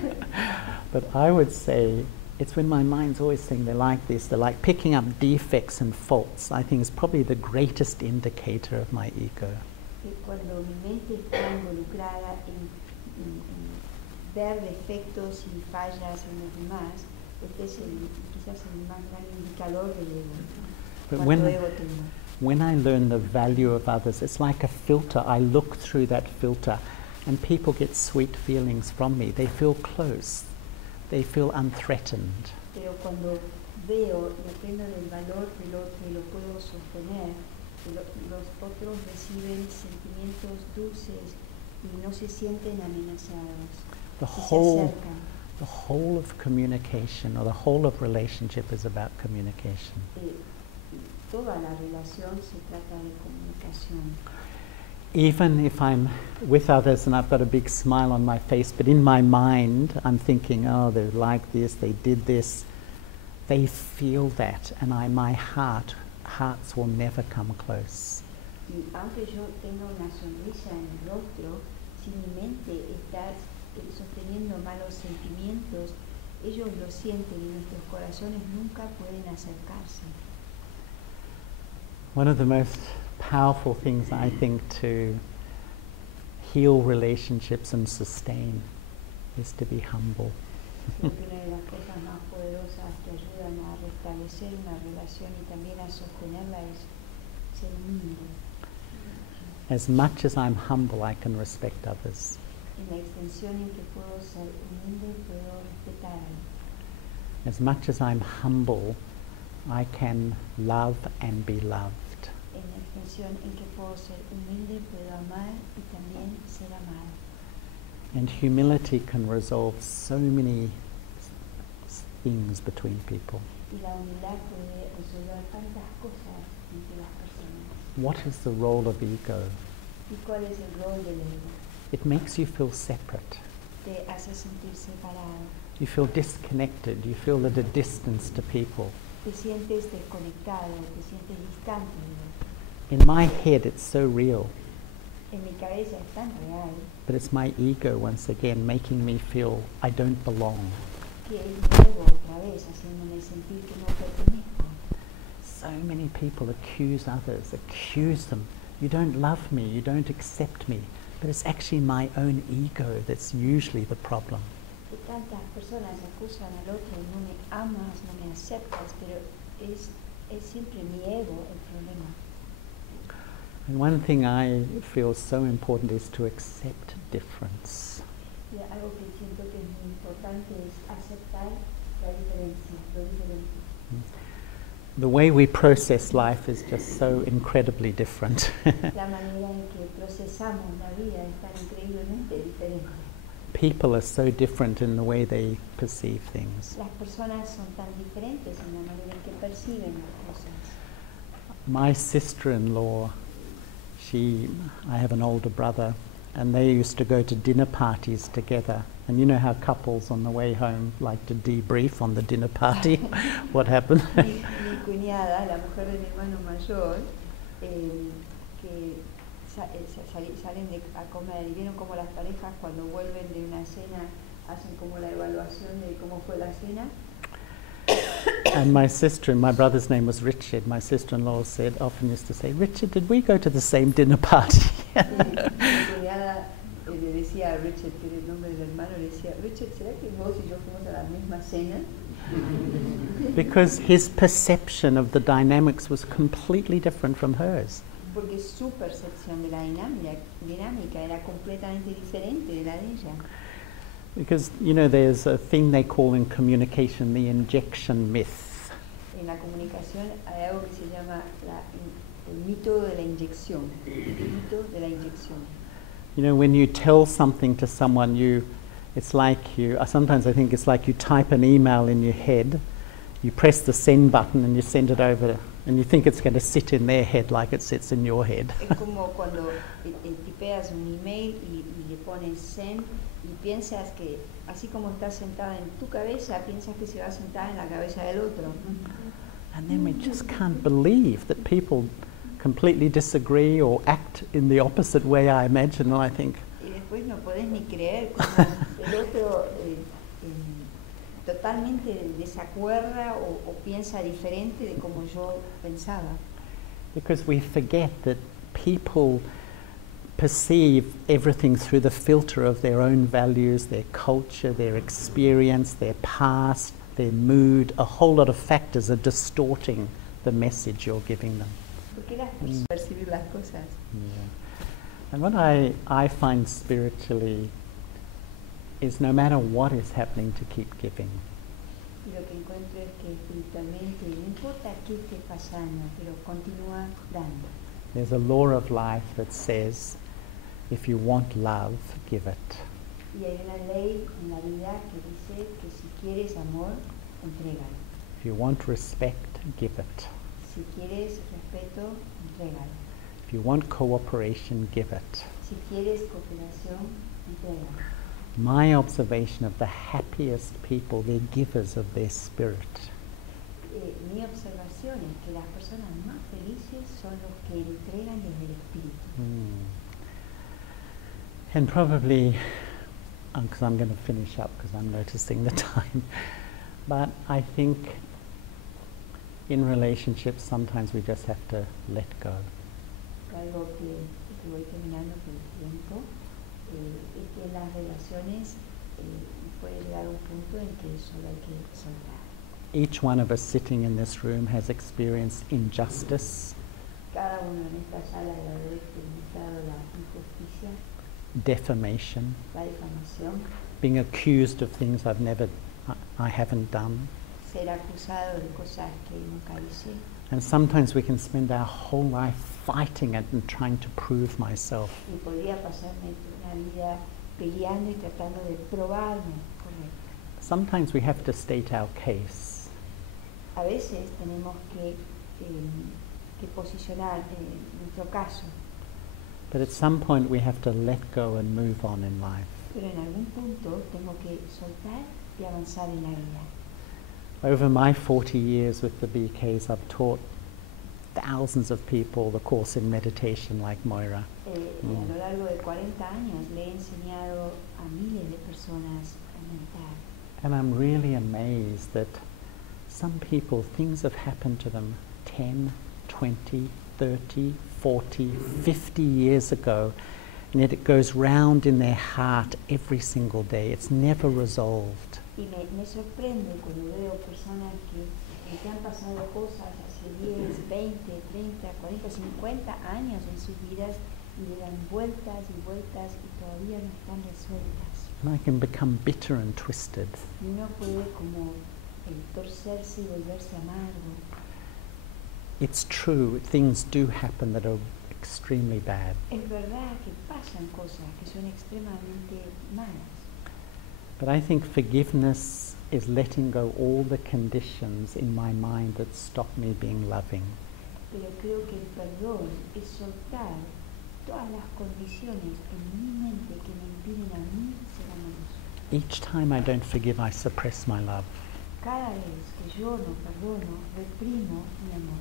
but I would say it's when my mind's always saying they're like this, they're like picking up defects and faults. I think it's probably the greatest indicator of my ego. Cuando mi mente está involucrada en ver defectos y fallas en los demás, este es quizás el más gran indicador del ego. But ¿Cuánto ego tengo? when I learn the value of others, it's like a filter. I look through that filter and people get sweet feelings from me. They feel close. They feel unthreatened. Pero cuando veo y aprendo del valor del otro y lo puedo sostener, los otros reciben sentimientos dulces y no se sienten amenazados. The Y se whole, acercan. the whole of communication or the whole of relationship is about communication. Toda la relación se trata de comunicación. Even if I'm with others and I've got a big smile on my face, but in my mind I'm thinking, oh, they're like this, they did this, they feel that, and my hearts will never come close. Y aunque yo tenga una sonrisa en el rostro, si mi mente está sosteniendo malos sentimientos, ellos lo sienten y nuestros corazones nunca pueden acercarse. One of the most powerful things, I think, to heal relationships and sustain is to be humble. Creo que una de las cosas más poderosas que ayudan a restablecer una relación y también a sostenerla es ser humilde. As much as I'm humble, I can respect others. En la extensión en que puedo ser humilde, puedo respetar. As much as I'm humble, I can love and be loved. En la extensión en que puedo ser humilde, puedo amar y también ser amado. And humility can resolve so many things between people. Y la humildad puede resolver tantas cosas entre las personas. What is the role of ego? ¿Y cuál es el rol del ego? It makes you feel separate. Te hace sentir separado. You feel disconnected. You feel at a distance to people. Te sientes desconectado, te sientes distante. In my head, it's so real. En mi cabeza es tan real But it's my ego, once again, making me feel I don't belong. que es mi ego otra vez haciéndome sentir que no pertenezco. So many people accuse others, accuse them. You don't love me, you don't accept me. But it's actually my own ego that's usually the problem. Que tantas personas acusan al otro, no me amas, no me aceptas, pero es siempre mi ego el problema. And one thing I feel so important is to accept difference. Y algo que siento que es muy importante es aceptar la diferencia, lo diferente. The way we process life is just so incredibly different. La manera en que procesamos la vida es tan increíblemente diferente. People are so different in the way they perceive things. Las personas son tan diferentes en la manera en que perciben las cosas. My sister-in-law, I have an older brother, and they used to go to dinner parties together. And you know how couples on the way home like to debrief on the dinner party, what happened? Mi cuñada, la mujer de mi hermano mayor, que salen a comer, y vieron como las parejas cuando vuelven de una cena hacen como la evaluación de cómo fue la cena. And my brother's name was Richard. My sister-in-law often used to say, Richard, did we go to the same dinner party? Mi cuñada le decía a Richard, que era el nombre del hermano, le decía, Richard, ¿será que vos y yo fuimos a la misma cena? Because his perception of the dynamics was completely different from hers. Porque su percepción de la dinámica era completamente diferente de la de ella. Because, you know, there's a thing they call in communication the injection myth. En la comunicación hay algo que se llama el mito de la inyección. El mito de la inyección. You know, when you tell something to someone, sometimes I think it's like you type an email in your head, you press the send button and you send it over, and you think it's going to sit in their head like it sits in your head. Es como cuando tipeas un email y le pones send y piensas que así como estás sentada en tu cabeza, piensas que se va a sentar en la cabeza del otro. And then we just can't believe that people completely disagree or act in the opposite way, I imagine, and I think. Y después no podés ni creer como el otro totalmente desacuerda o piensa diferente de como yo pensaba. Because we forget that people perceive everything through the filter of their own values, their culture, their experience, their past, their mood. A whole lot of factors are distorting the message you're giving them. Porque las percibir las cosas. Yeah. And what I find spiritually is no matter what is happening, to keep giving. Y lo que encuentro es que espiritualmente no importa qué esté pasando, pero continúa dando. There's a law of life that says, if you want love, give it. Y hay una ley en la vida que dice que si quieres amor, entrégalo. If you want respect, give it. Si quieres respeto, entrégalo. If you want cooperation, give it. Si quieres cooperación, entrégalo. My observation of the happiest people, they're givers of their spirit. Mi observación es que las personas más felices son los que entregan desde el espíritu. And probably, because I'm going to finish up because I'm noticing the time, but I think in relationships sometimes we just have to let go. Algo que voy terminando por el tiempo, es que en las relaciones puede llegar un punto en que solo hay que soltar. Each one of us sitting in this room has experienced injustice, Cada uno en esta sala debe haber experimentado la injusticia, defamation, la difamación, being accused of things I haven't done. ser acusado de cosas que nunca hice. And sometimes we can spend our whole life fighting it and trying to prove myself. Y podría pasarme una vida peleando y tratando de probarme correcto. Sometimes we have to state our case. A veces tenemos que posicionar nuestro caso, But at some point we have to let go and move on in life. pero en algún punto tengo que soltar y avanzar en la vida. Over my 40 years with the BKs, I've taught thousands of people the course in meditation like Moira. Y a lo largo de 40 años le he enseñado a miles de personas a meditar. And I'm really amazed that some people, things have happened to them 10, 20, 30, 40, 50 years ago, and yet it goes round in their heart every single day. It's never resolved. Y me sorprende cuando veo personas que han pasado cosas hace 10, 20, 30, 40, 50 años en sus vidas y le dan vueltas y vueltas y todavía no están resueltas. And I can become bitter and twisted. Y uno puede como torcerse y volverse amargo. It's true, things do happen that are extremely bad. Es verdad que pasan cosas que son extremadamente malas. But I think forgiveness is letting go all the conditions in my mind that stop me being loving. Pero creo que el perdón es soltar todas las condiciones en mi mente que me impiden a mí ser amoroso. Each time I don't forgive, I suppress my love. Cada vez que yo no perdono, reprimo mi amor.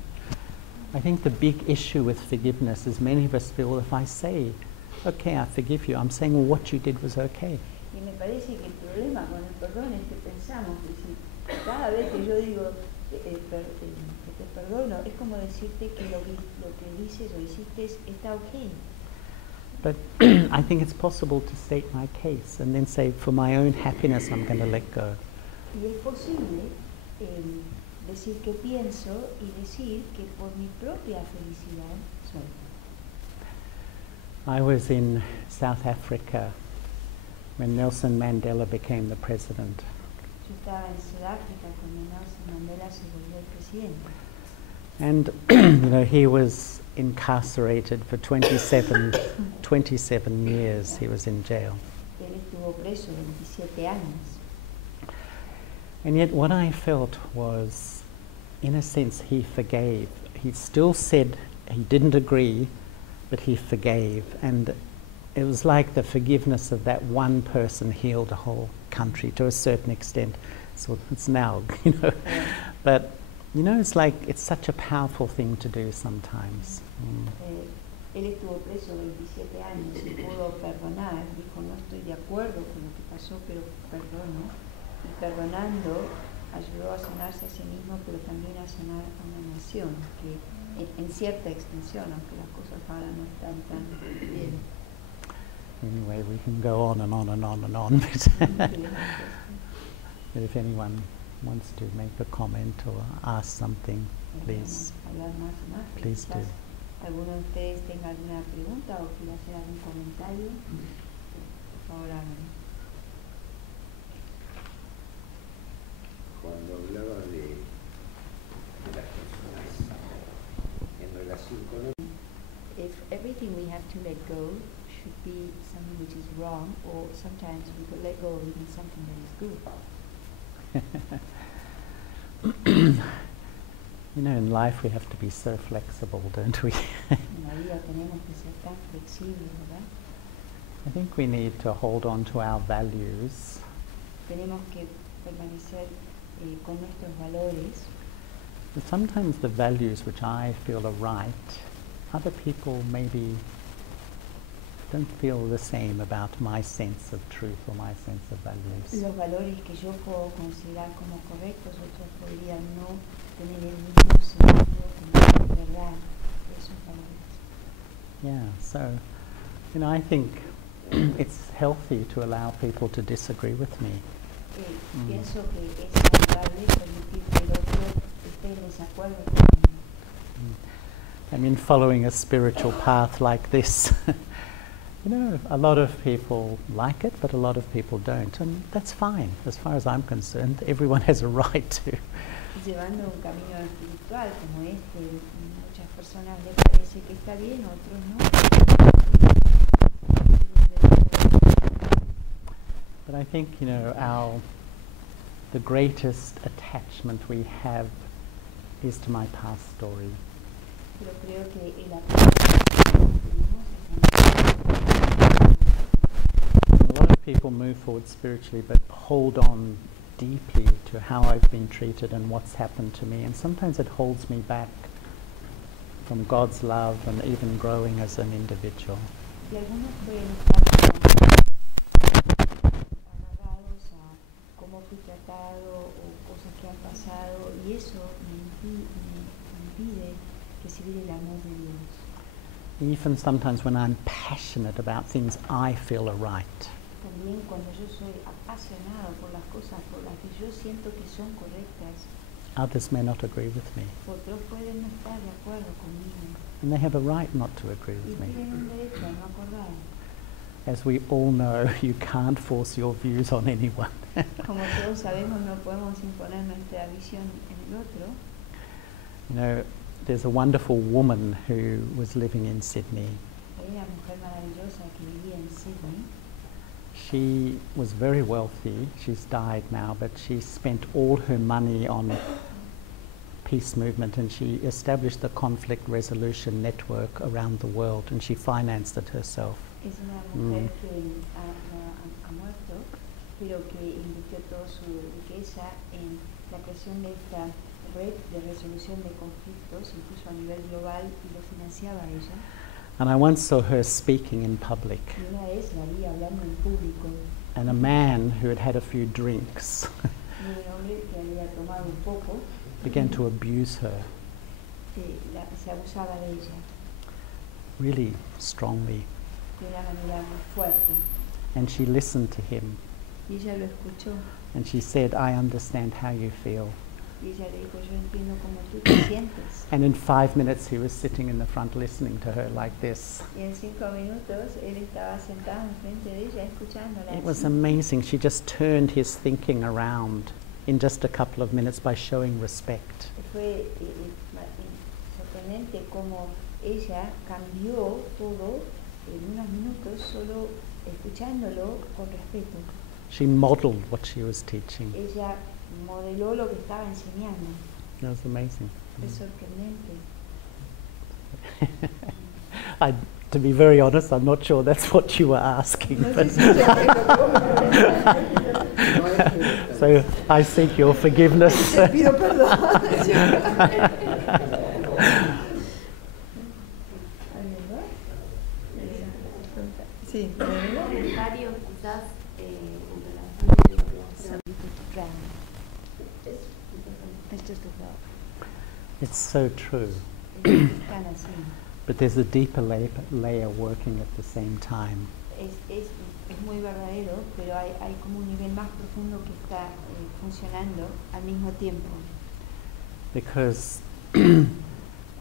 I think the big issue with forgiveness is many of us feel if I say, okay, I forgive you, I'm saying, well, what you did was okay. Y me parece que el problema con el perdón es que pensamos que si cada vez que yo digo que te perdono, es como decirte que lo que dices o hiciste está ok. But I think it's possible to state my case and then say, for my own happiness, I'm going to let go. Y es posible decir que pienso y decir que por mi propia felicidad suelto. I was in South Africa when Nelson Mandela became the president. Yo estaba en Sudáfrica cuando Nelson Mandela se volvió el presidente. And he was incarcerated for 27 years. He was in jail. Él estuvo preso 27 años. And yet what I felt was, in a sense, he forgave. He still said he didn't agree, but he forgave. And it was like the forgiveness of that one person healed a whole country to a certain extent. So it's now, But, it's like, it's such a powerful thing to do sometimes. Él estuvo preso 27 años y pudo perdonar. Dijo, no estoy de acuerdo con lo que pasó, pero perdono. Y perdonando ayudó a sanarse a sí mismo, pero también a sanar a una nación, que en cierta extensión, aunque las cosas ahora no están tan bien. Anyway, we can go on and on and on and on. But if anyone wants to make a comment or ask something, please do. ¿Alguno de ustedes tenga alguna pregunta o quiera hacer algún comentario? Por favor, háganlo. Cuando hablaba de las personas en relación con otros, If everything we have to let go should be something which is wrong, or sometimes we could let go of even something that is good. In life we have to be so flexible, don't we? En la vida tenemos que ser tan flexibles, ¿verdad? I think we need to hold on to our values. Tenemos que permanecer con nuestros valores. But sometimes the values which I feel are right, other people maybe don't feel the same about my sense of truth or my sense of values. Los valores que yo puedo considerar como correctos, otros podrían no tener el mismo sentido como la verdad de esos valores. Yeah, so, I think it's healthy to allow people to disagree with me. Pienso que es saludable permitir que el otro esté en desacuerdo conmigo. I mean, following a spiritual path like this, a lot of people like it, but a lot of people don't, and that's fine. As far as I'm concerned, everyone has a right to. Llevando un camino espiritual como este, muchas personas les parece que está bien, otros no. But I think, the greatest attachment we have is to my past story. Pero creo que el apego que tenemos A lot of people move forward spiritually but hold on deeply to how I've been treated and what's happened to me, and sometimes it holds me back from God's love and even growing as an individual. y algunos pueden estar agarrados a cómo fui tratado o cosas que han pasado, y eso me impide recibir el amor de Dios. Even sometimes when I'm passionate about things I feel are right. También cuando yo soy apasionado por las cosas por las que yo siento que son correctas, Others may not agree with me. otros pueden no estar de acuerdo conmigo And they have a right not to agree y with me. tienen un derecho a no acordar. As we all know, you can't force your views on anyone. Como todos sabemos, no podemos imponer nuestra visión en el otro. There's a wonderful woman who was living in Sydney. Hay una mujer maravillosa que vivía en Sydney. She was very wealthy. She's died now, but she spent all her money on peace movement, and she established the conflict resolution network around the world, and she financed it herself. Es una mujer que ha muerto, pero que invirtió toda su riqueza en la creación de esta red de resolución de conflictos, incluso a nivel global, y lo financiaba ella. And I once saw her speaking in public, Y una vez la vi hablando en público, and a man who had had a few drinks y un hombre que había tomado un poco began to abuse her se abusaba de ella really strongly. de una manera muy fuerte. And she listened to him, Y ella lo escuchó and she said, I understand how you feel. Y ella le dijo, yo entiendo cómo tú te sientes. And in 5 minutes he was sitting in the front listening to her like this. Y en 5 minutos él estaba sentado enfrente de ella escuchándola. It was así. amazing. She just turned his thinking around in just a couple of minutes by showing respect. Fue sorprendente cómo ella cambió todo en unos minutos solo escuchándolo con respeto. She modeled what she was teaching. Ella modeló lo que estaba enseñando. It was amazing. Es sorprendente. To be very honest, I'm not sure that's what you were asking. No sé But si ella me so I seek your forgiveness. Te pido perdón. Sí, Comentario quizás en relación Esto es It's so true. tan así. But there's a deeper layer working at the same time. Es muy verdadero, pero hay como un nivel más profundo que está funcionando al mismo tiempo. Because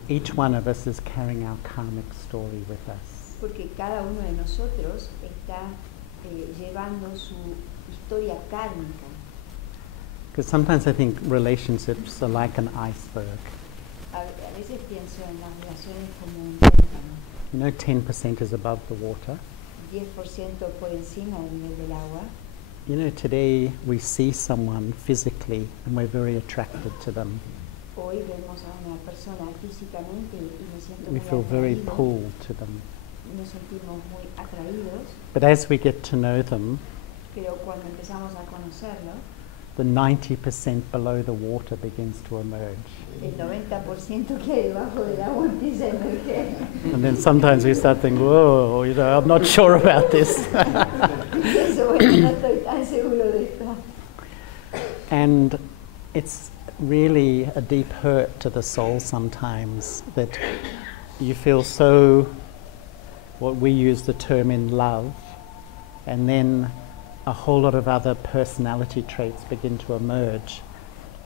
each one of us is carrying our karmic story with us. Porque cada uno de nosotros está llevando su historia kármica. Because sometimes I think relationships are like an iceberg. A veces pienso en las relaciones como un témpano. You know, 10% is above the water. 10% por encima del nivel del agua. You know, today we see someone physically and we're very attracted to them. Hoy vemos a una persona físicamente y me siento We muy feel very atraído. pulled to them. Nos sentimos muy atraídos, But as we get to know them, pero cuando empezamos a conocerlo, the 90% below the water begins to emerge. el 90% que hay debajo del agua empieza a emerger. And then sometimes we start thinking, whoa, you know, I'm not sure about this. Y pienso, bueno, no estoy tan seguro de esto. And it's really a deep hurt to the soul sometimes that you feel so, what we use the term in love, and then a whole lot of other personality traits begin to emerge.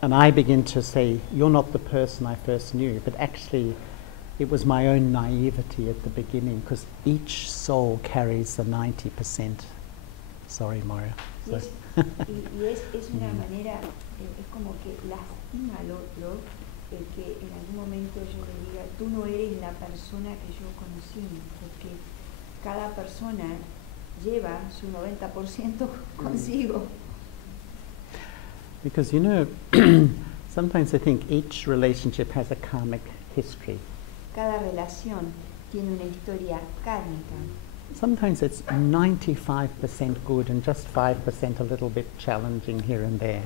And I begin to say, you're not the person I first knew, but actually it was my own naivety at the beginning, because each soul carries the 90%. Sorry, Mario. Y es una manera, es como que lastima al otro el que en algún momento yo le diga, tú no eres la persona que yo conocí, porque cada persona lleva su 90% consigo. Because, you know, sometimes I think each relationship has a karmic history. Cada relación tiene una historia kármica. Sometimes it's 95% good and just 5% a little bit challenging here and there.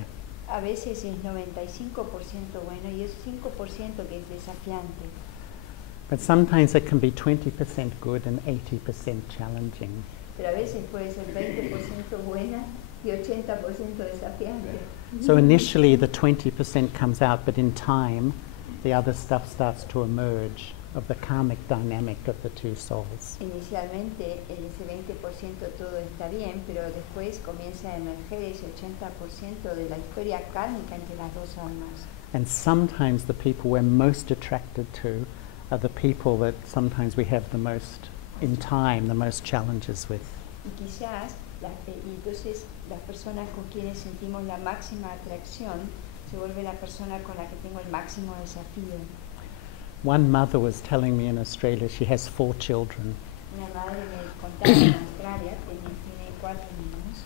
A veces es 95% bueno y es 5% que es desafiante. But sometimes it can be 20% good and 80% challenging. Pero a veces puede ser 20% buena y 80% desafiante. So initially the 20% comes out, but in time the other stuff starts to emerge of the karmic dynamic of the two souls. Inicialmente en ese 20% todo está bien, pero después comienza a emerger ese 80% de la historia kármica entre las dos almas. And sometimes the people we're most attracted to are the people that sometimes we have the most, in time, the most challenges with. Y quizás, entonces las personas con quienes sentimos la máxima atracción se vuelve la persona con la que tengo el máximo desafío. One mother was telling me in Australia she has 4 children. Una madre me contaba en Australia, tiene 4 niños,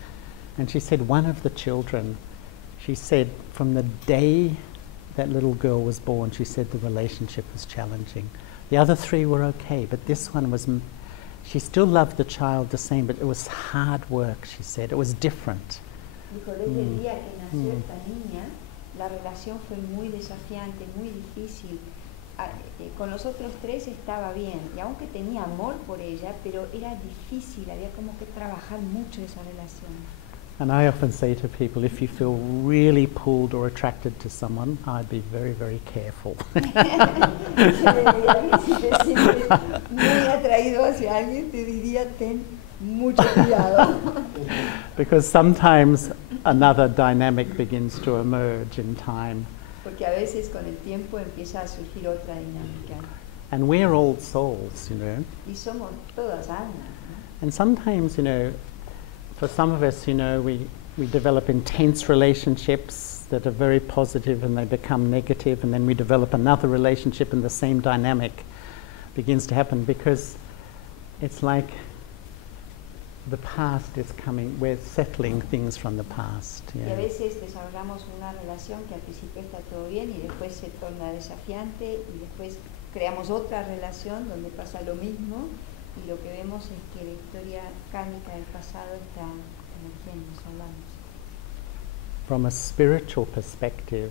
And she said one of the children, she said from the day that little girl was born, she said the relationship was challenging. The other 3 were okay, but this one was, she still loved the child the same, but it was hard work, she said. It was different. dijo, desde el día que nació esta niña, la relación fue muy desafiante, muy difícil. Con los otros 3 estaba bien, y aunque tenía amor por ella, pero era difícil, había como que trabajar mucho esa relación. And I often say to people, if you feel really pulled or attracted to someone, I'd be very, very careful. Yo le diría que si te sientes muy atraído hacia alguien, te diría, ten mucho cuidado. Because sometimes another dynamic begins to emerge in time. Porque a veces con el tiempo empieza a surgir otra dinámica. And we're all souls, you know. Y somos todas almas, ¿no? And sometimes, you know, for some of us, you know, we develop intense relationships that are very positive and they become negative, and then we develop another relationship and the same dynamic begins to happen, because it's like the past is coming, we're settling things from the past. Y a Yeah. veces desarrollamos una relación que al principio está todo bien y después se torna desafiante y después creamos otra relación donde pasa lo mismo y lo que vemos es que la historia kármica del pasado está emergiendo, nos hablamos. From a spiritual perspective,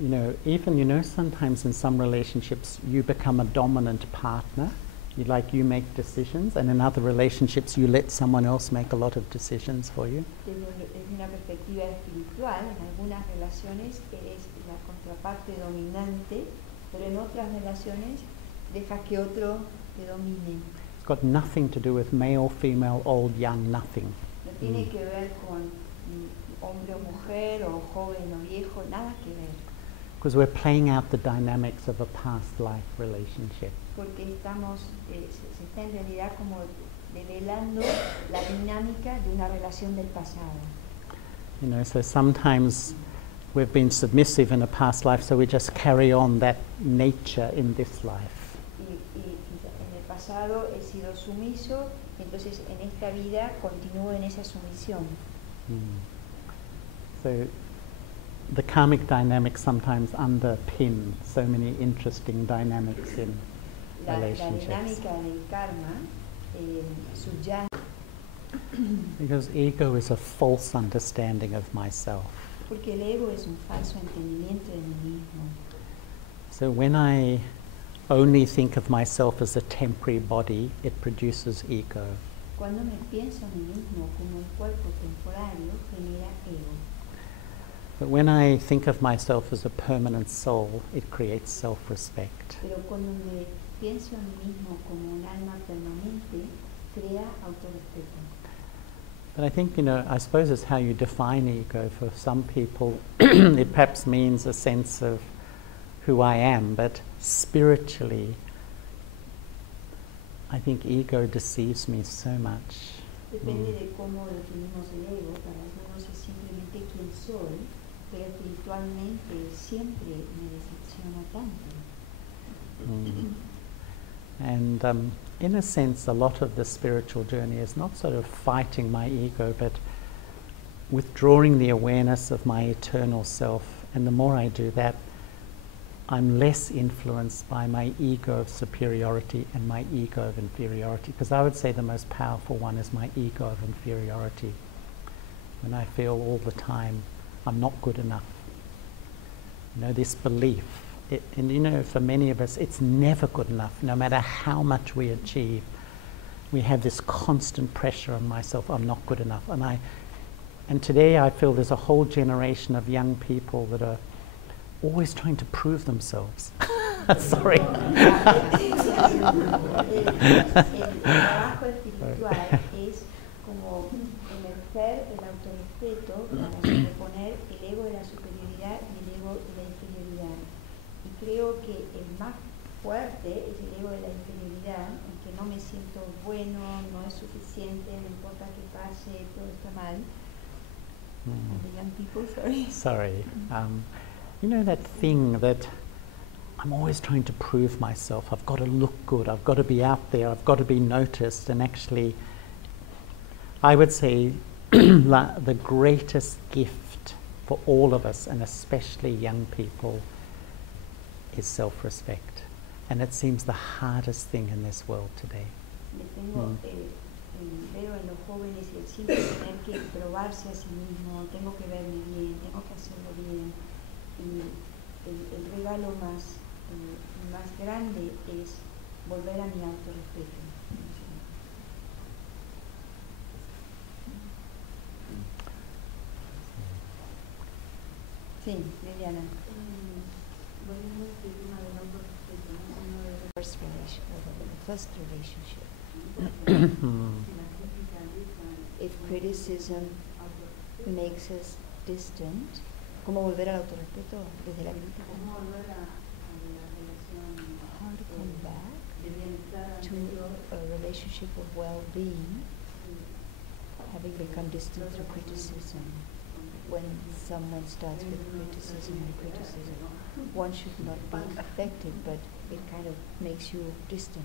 you know, even, you know, sometimes in some relationships you become a dominant partner. You make decisions, and in other relationships you let someone else make a lot of decisions for you. Desde una perspectiva espiritual, en algunas relaciones eres la contraparte dominante, pero en otras relaciones dejas que otro te domine. It's got nothing to do with male, female, old, young, nothing. No tiene que ver con hombre o mujer, o joven o viejo, nada que ver. Because we're playing out the dynamics of a past life relationship. Porque estamos, se está en realidad como develando la dinámica de una relación del pasado. You know, so sometimes we've been submissive in a past life, so we just carry on that nature in this life. Y en el pasado he sido sumiso, entonces en esta vida continúo en esa sumisión. So the karmic dynamics sometimes underpin so many interesting dynamics in La relationships. dinámica del karma subyace Because ego is a false understanding of myself. porque el ego es un falso entendimiento de mí mismo. So when I only think of myself as a temporary body, it produces ego. Cuando me pienso a mí mismo como un cuerpo temporario, genera ego. But when I think of myself as a permanent soul, it creates self-respect. Pero cuando me pienso a mí mismo como un alma permanente, crea autorrespeto. But I think, you know, I suppose it's how you define ego. For some people, it perhaps means a sense of who I am, but spiritually, I think ego deceives me so much. Depende de cómo definimos el ego. Para algunos es simplemente quién soy, pero espiritualmente siempre me decepciona tanto. And in a sense, a lot of the spiritual journey is not sort of fighting my ego, but withdrawing the awareness of my eternal self. And the more I do that, I'm less influenced by my ego of superiority and my ego of inferiority. Because I would say the most powerful one is my ego of inferiority. When I feel all the time I'm not good enough. You know, this belief. And you know, for many of us, it's never good enough. No matter how much we achieve, we have this constant pressure on myself. I'm not good enough. And today I feel there's a whole generation of young people that are always trying to prove themselves. Sorry. El trabajo espiritual es como emerger el autorrespeto para sobreponer el ego de la superioridad y el ego de la inferioridad. Y creo que el más fuerte es el ego de la inferioridad, en que no me siento bueno, no es suficiente, no importa que pase, todo está mal. And the young people, sorry. Sorry. You know that thing that I'm always trying to prove myself. I've got to look good. I've got to be out there. I've got to be noticed. And actually, I would say the greatest gift for all of us, and especially young people, is self-respect. And it seems the hardest thing in this world today. Veo en los jóvenes el simple tener que probarse a sí mismo, tengo que verme bien, tengo que hacerlo bien. Y el regalo más grande es volver a mi autorrespeto. Sí, Liliana. Volvemos al tema del autorrespeto, ¿no? First relationship. If criticism makes us distant, ¿Cómo volver al autorrespeto desde la crítica? ¿Cómo volver a la relación How to come back de bienestar to anterior? a relationship of well-being, having become distant through criticism. When someone starts with criticism and criticism, one should not be affected, but it kind of makes you distant.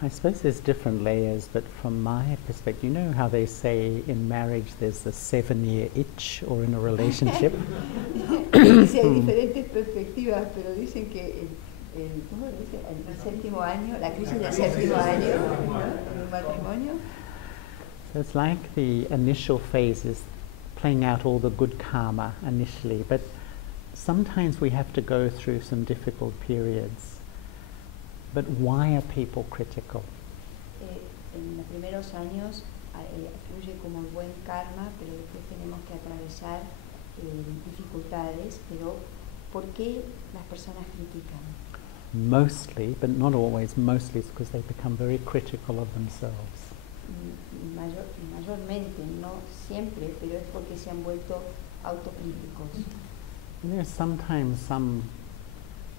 I suppose there's different layers, but from my perspective, you know how they say in marriage there's the 7-year itch, or in a relationship? Dice, hay diferentes perspectivas, pero dicen que ¿cómo lo dice? El séptimo año, la crisis del séptimo año, ¿no? En un matrimonio. So it's like the initial phase is playing out all the good karma initially, but sometimes we have to go through some difficult periods. But why are people critical? En los primeros años fluye como el buen karma, pero después tenemos que atravesar dificultades. Pero ¿por qué las personas critican? Mostly, but not always, mostly it's because they become very critical of themselves. Mayormente, no siempre, pero es porque se han vuelto autocríticos. You know, sometimes some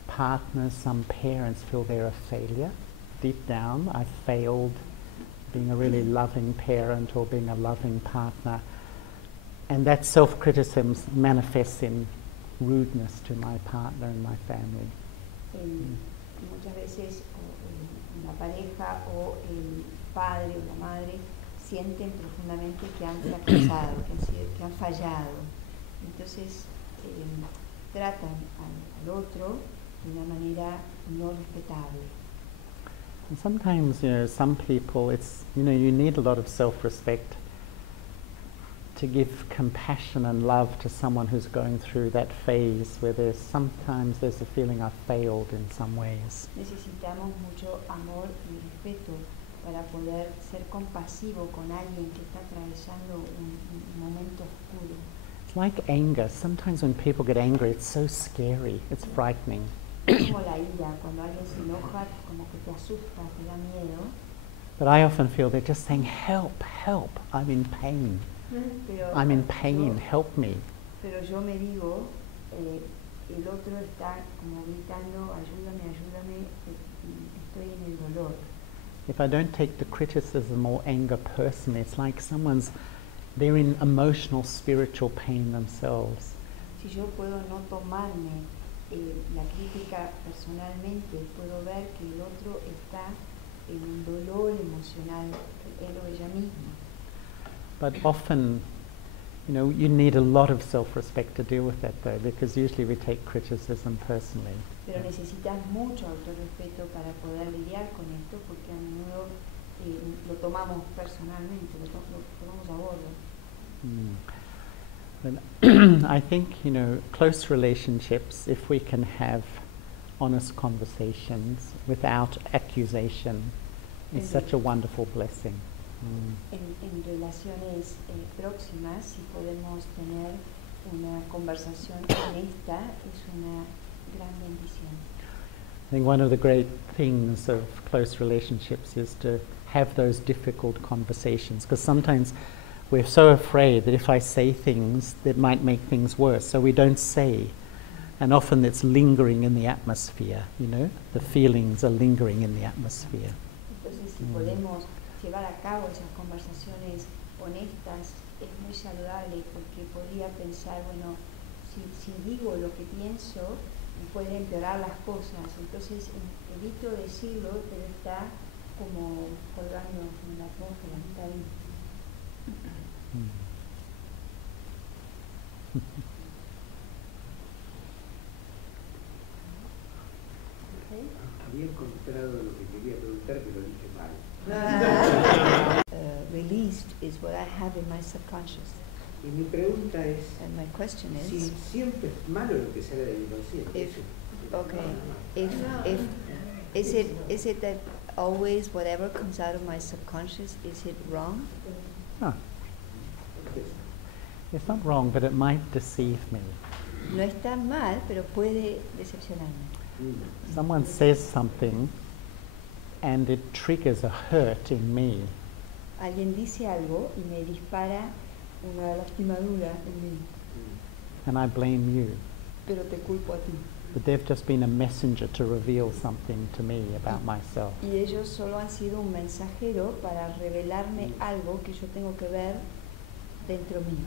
partners, some parents feel they're a failure. Deep down, I failed being a really loving parent or being a loving partner. And that self-criticism manifests in rudeness to my partner and my family. Muchas veces la pareja o el padre o la madre sienten profundamente que han fracasado, que han fallado. Entonces tratan al otro de una manera no respetable. And sometimes, you know, some people, it's, you know, you need a lot of self-respect to give compassion and love to someone who's going through that phase where sometimes there's a feeling I've failed in some ways. Necesitamos mucho amor y respeto para poder ser compasivo con alguien que está atravesando un momento oscuro. It's like anger. Sometimes when people get angry, it's so scary, it's frightening. Como la ira, cuando alguien se enoja, como que te asusta, te da miedo. But I often feel they're just saying, help, help, I'm in pain. Pero I'm in pain, help me. Pero yo me digo, el otro está como gritando, ayúdame, ayúdame, estoy en el dolor. If I don't take the criticism or anger personally, it's like they're in emotional, spiritual pain themselves. Si yo puedo no tomarme la crítica personalmente, puedo ver que el otro está en un dolor emocional, él o ella misma. But often, you know, you need a lot of self-respect to deal with that though, because usually we take criticism personally. Pero necesitas mucho autorrespeto para poder lidiar con esto, porque a menudo lo tomamos personalmente, lo tomamos a bordo. But I think, you know, close relationships, if we can have honest conversations without accusation, is such a wonderful blessing. En relaciones próximas, si podemos tener una conversación honesta, es una gran bendición. I think one of the great things of close relationships is to have those difficult conversations, because sometimes we're so afraid that if I say things that might make things worse, so we don't say. And often it's lingering in the atmosphere, you know, the feelings are lingering in the atmosphere. Entonces, si podemos llevar a cabo esas conversaciones honestas, es muy saludable, porque podría pensar, bueno, si digo lo que pienso, puede empeorar las cosas. Entonces, evito decirlo, pero está como colgando en la atmósfera, está ahí. Había encontrado lo que quería preguntar, pero dije mal. Released is what I have in my subconscious. Y mi pregunta es, And my question is, si siempre es malo lo que sale del inconsciente. is it that always whatever comes out of my subconscious, is it wrong? No. It's not wrong, but it might deceive me. No está mal, pero puede decepcionarme. Someone says something and it triggers a hurt in me. Alguien dice algo y me dispara una lastimadura en mí, and I blame you. pero te culpo a ti. But they've just been a messenger to reveal something to me about myself. Y ellos solo han sido un mensajero para revelarme algo que yo tengo que ver dentro mío.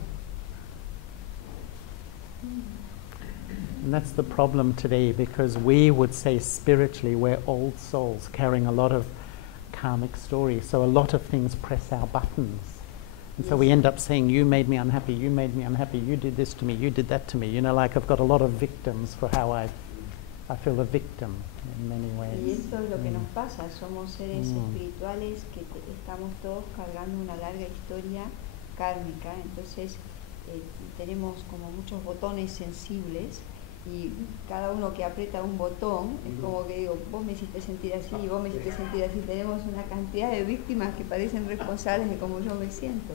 And that's the problem today, because we would say spiritually we're old souls carrying a lot of karmic stories. So a lot of things press our buttons. And so we end up saying, you made me unhappy, you made me unhappy, you did this to me, you did that to me. You know, like I've got a lot of victims for how I feel a victim in many ways. Y esto es lo que nos pasa, somos seres espirituales que estamos todos cargando una larga historia kármica, entonces tenemos como muchos botones sensibles y cada uno que aprieta un botón es como que digo, vos me hiciste sentir así y vos me hiciste sentir así. Tenemos una cantidad de víctimas que parecen responsables de cómo yo me siento.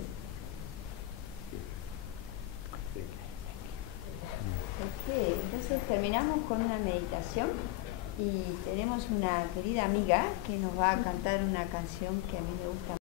Okay, entonces terminamos con una meditación y tenemos una querida amiga que nos va a cantar una canción que a mí me gusta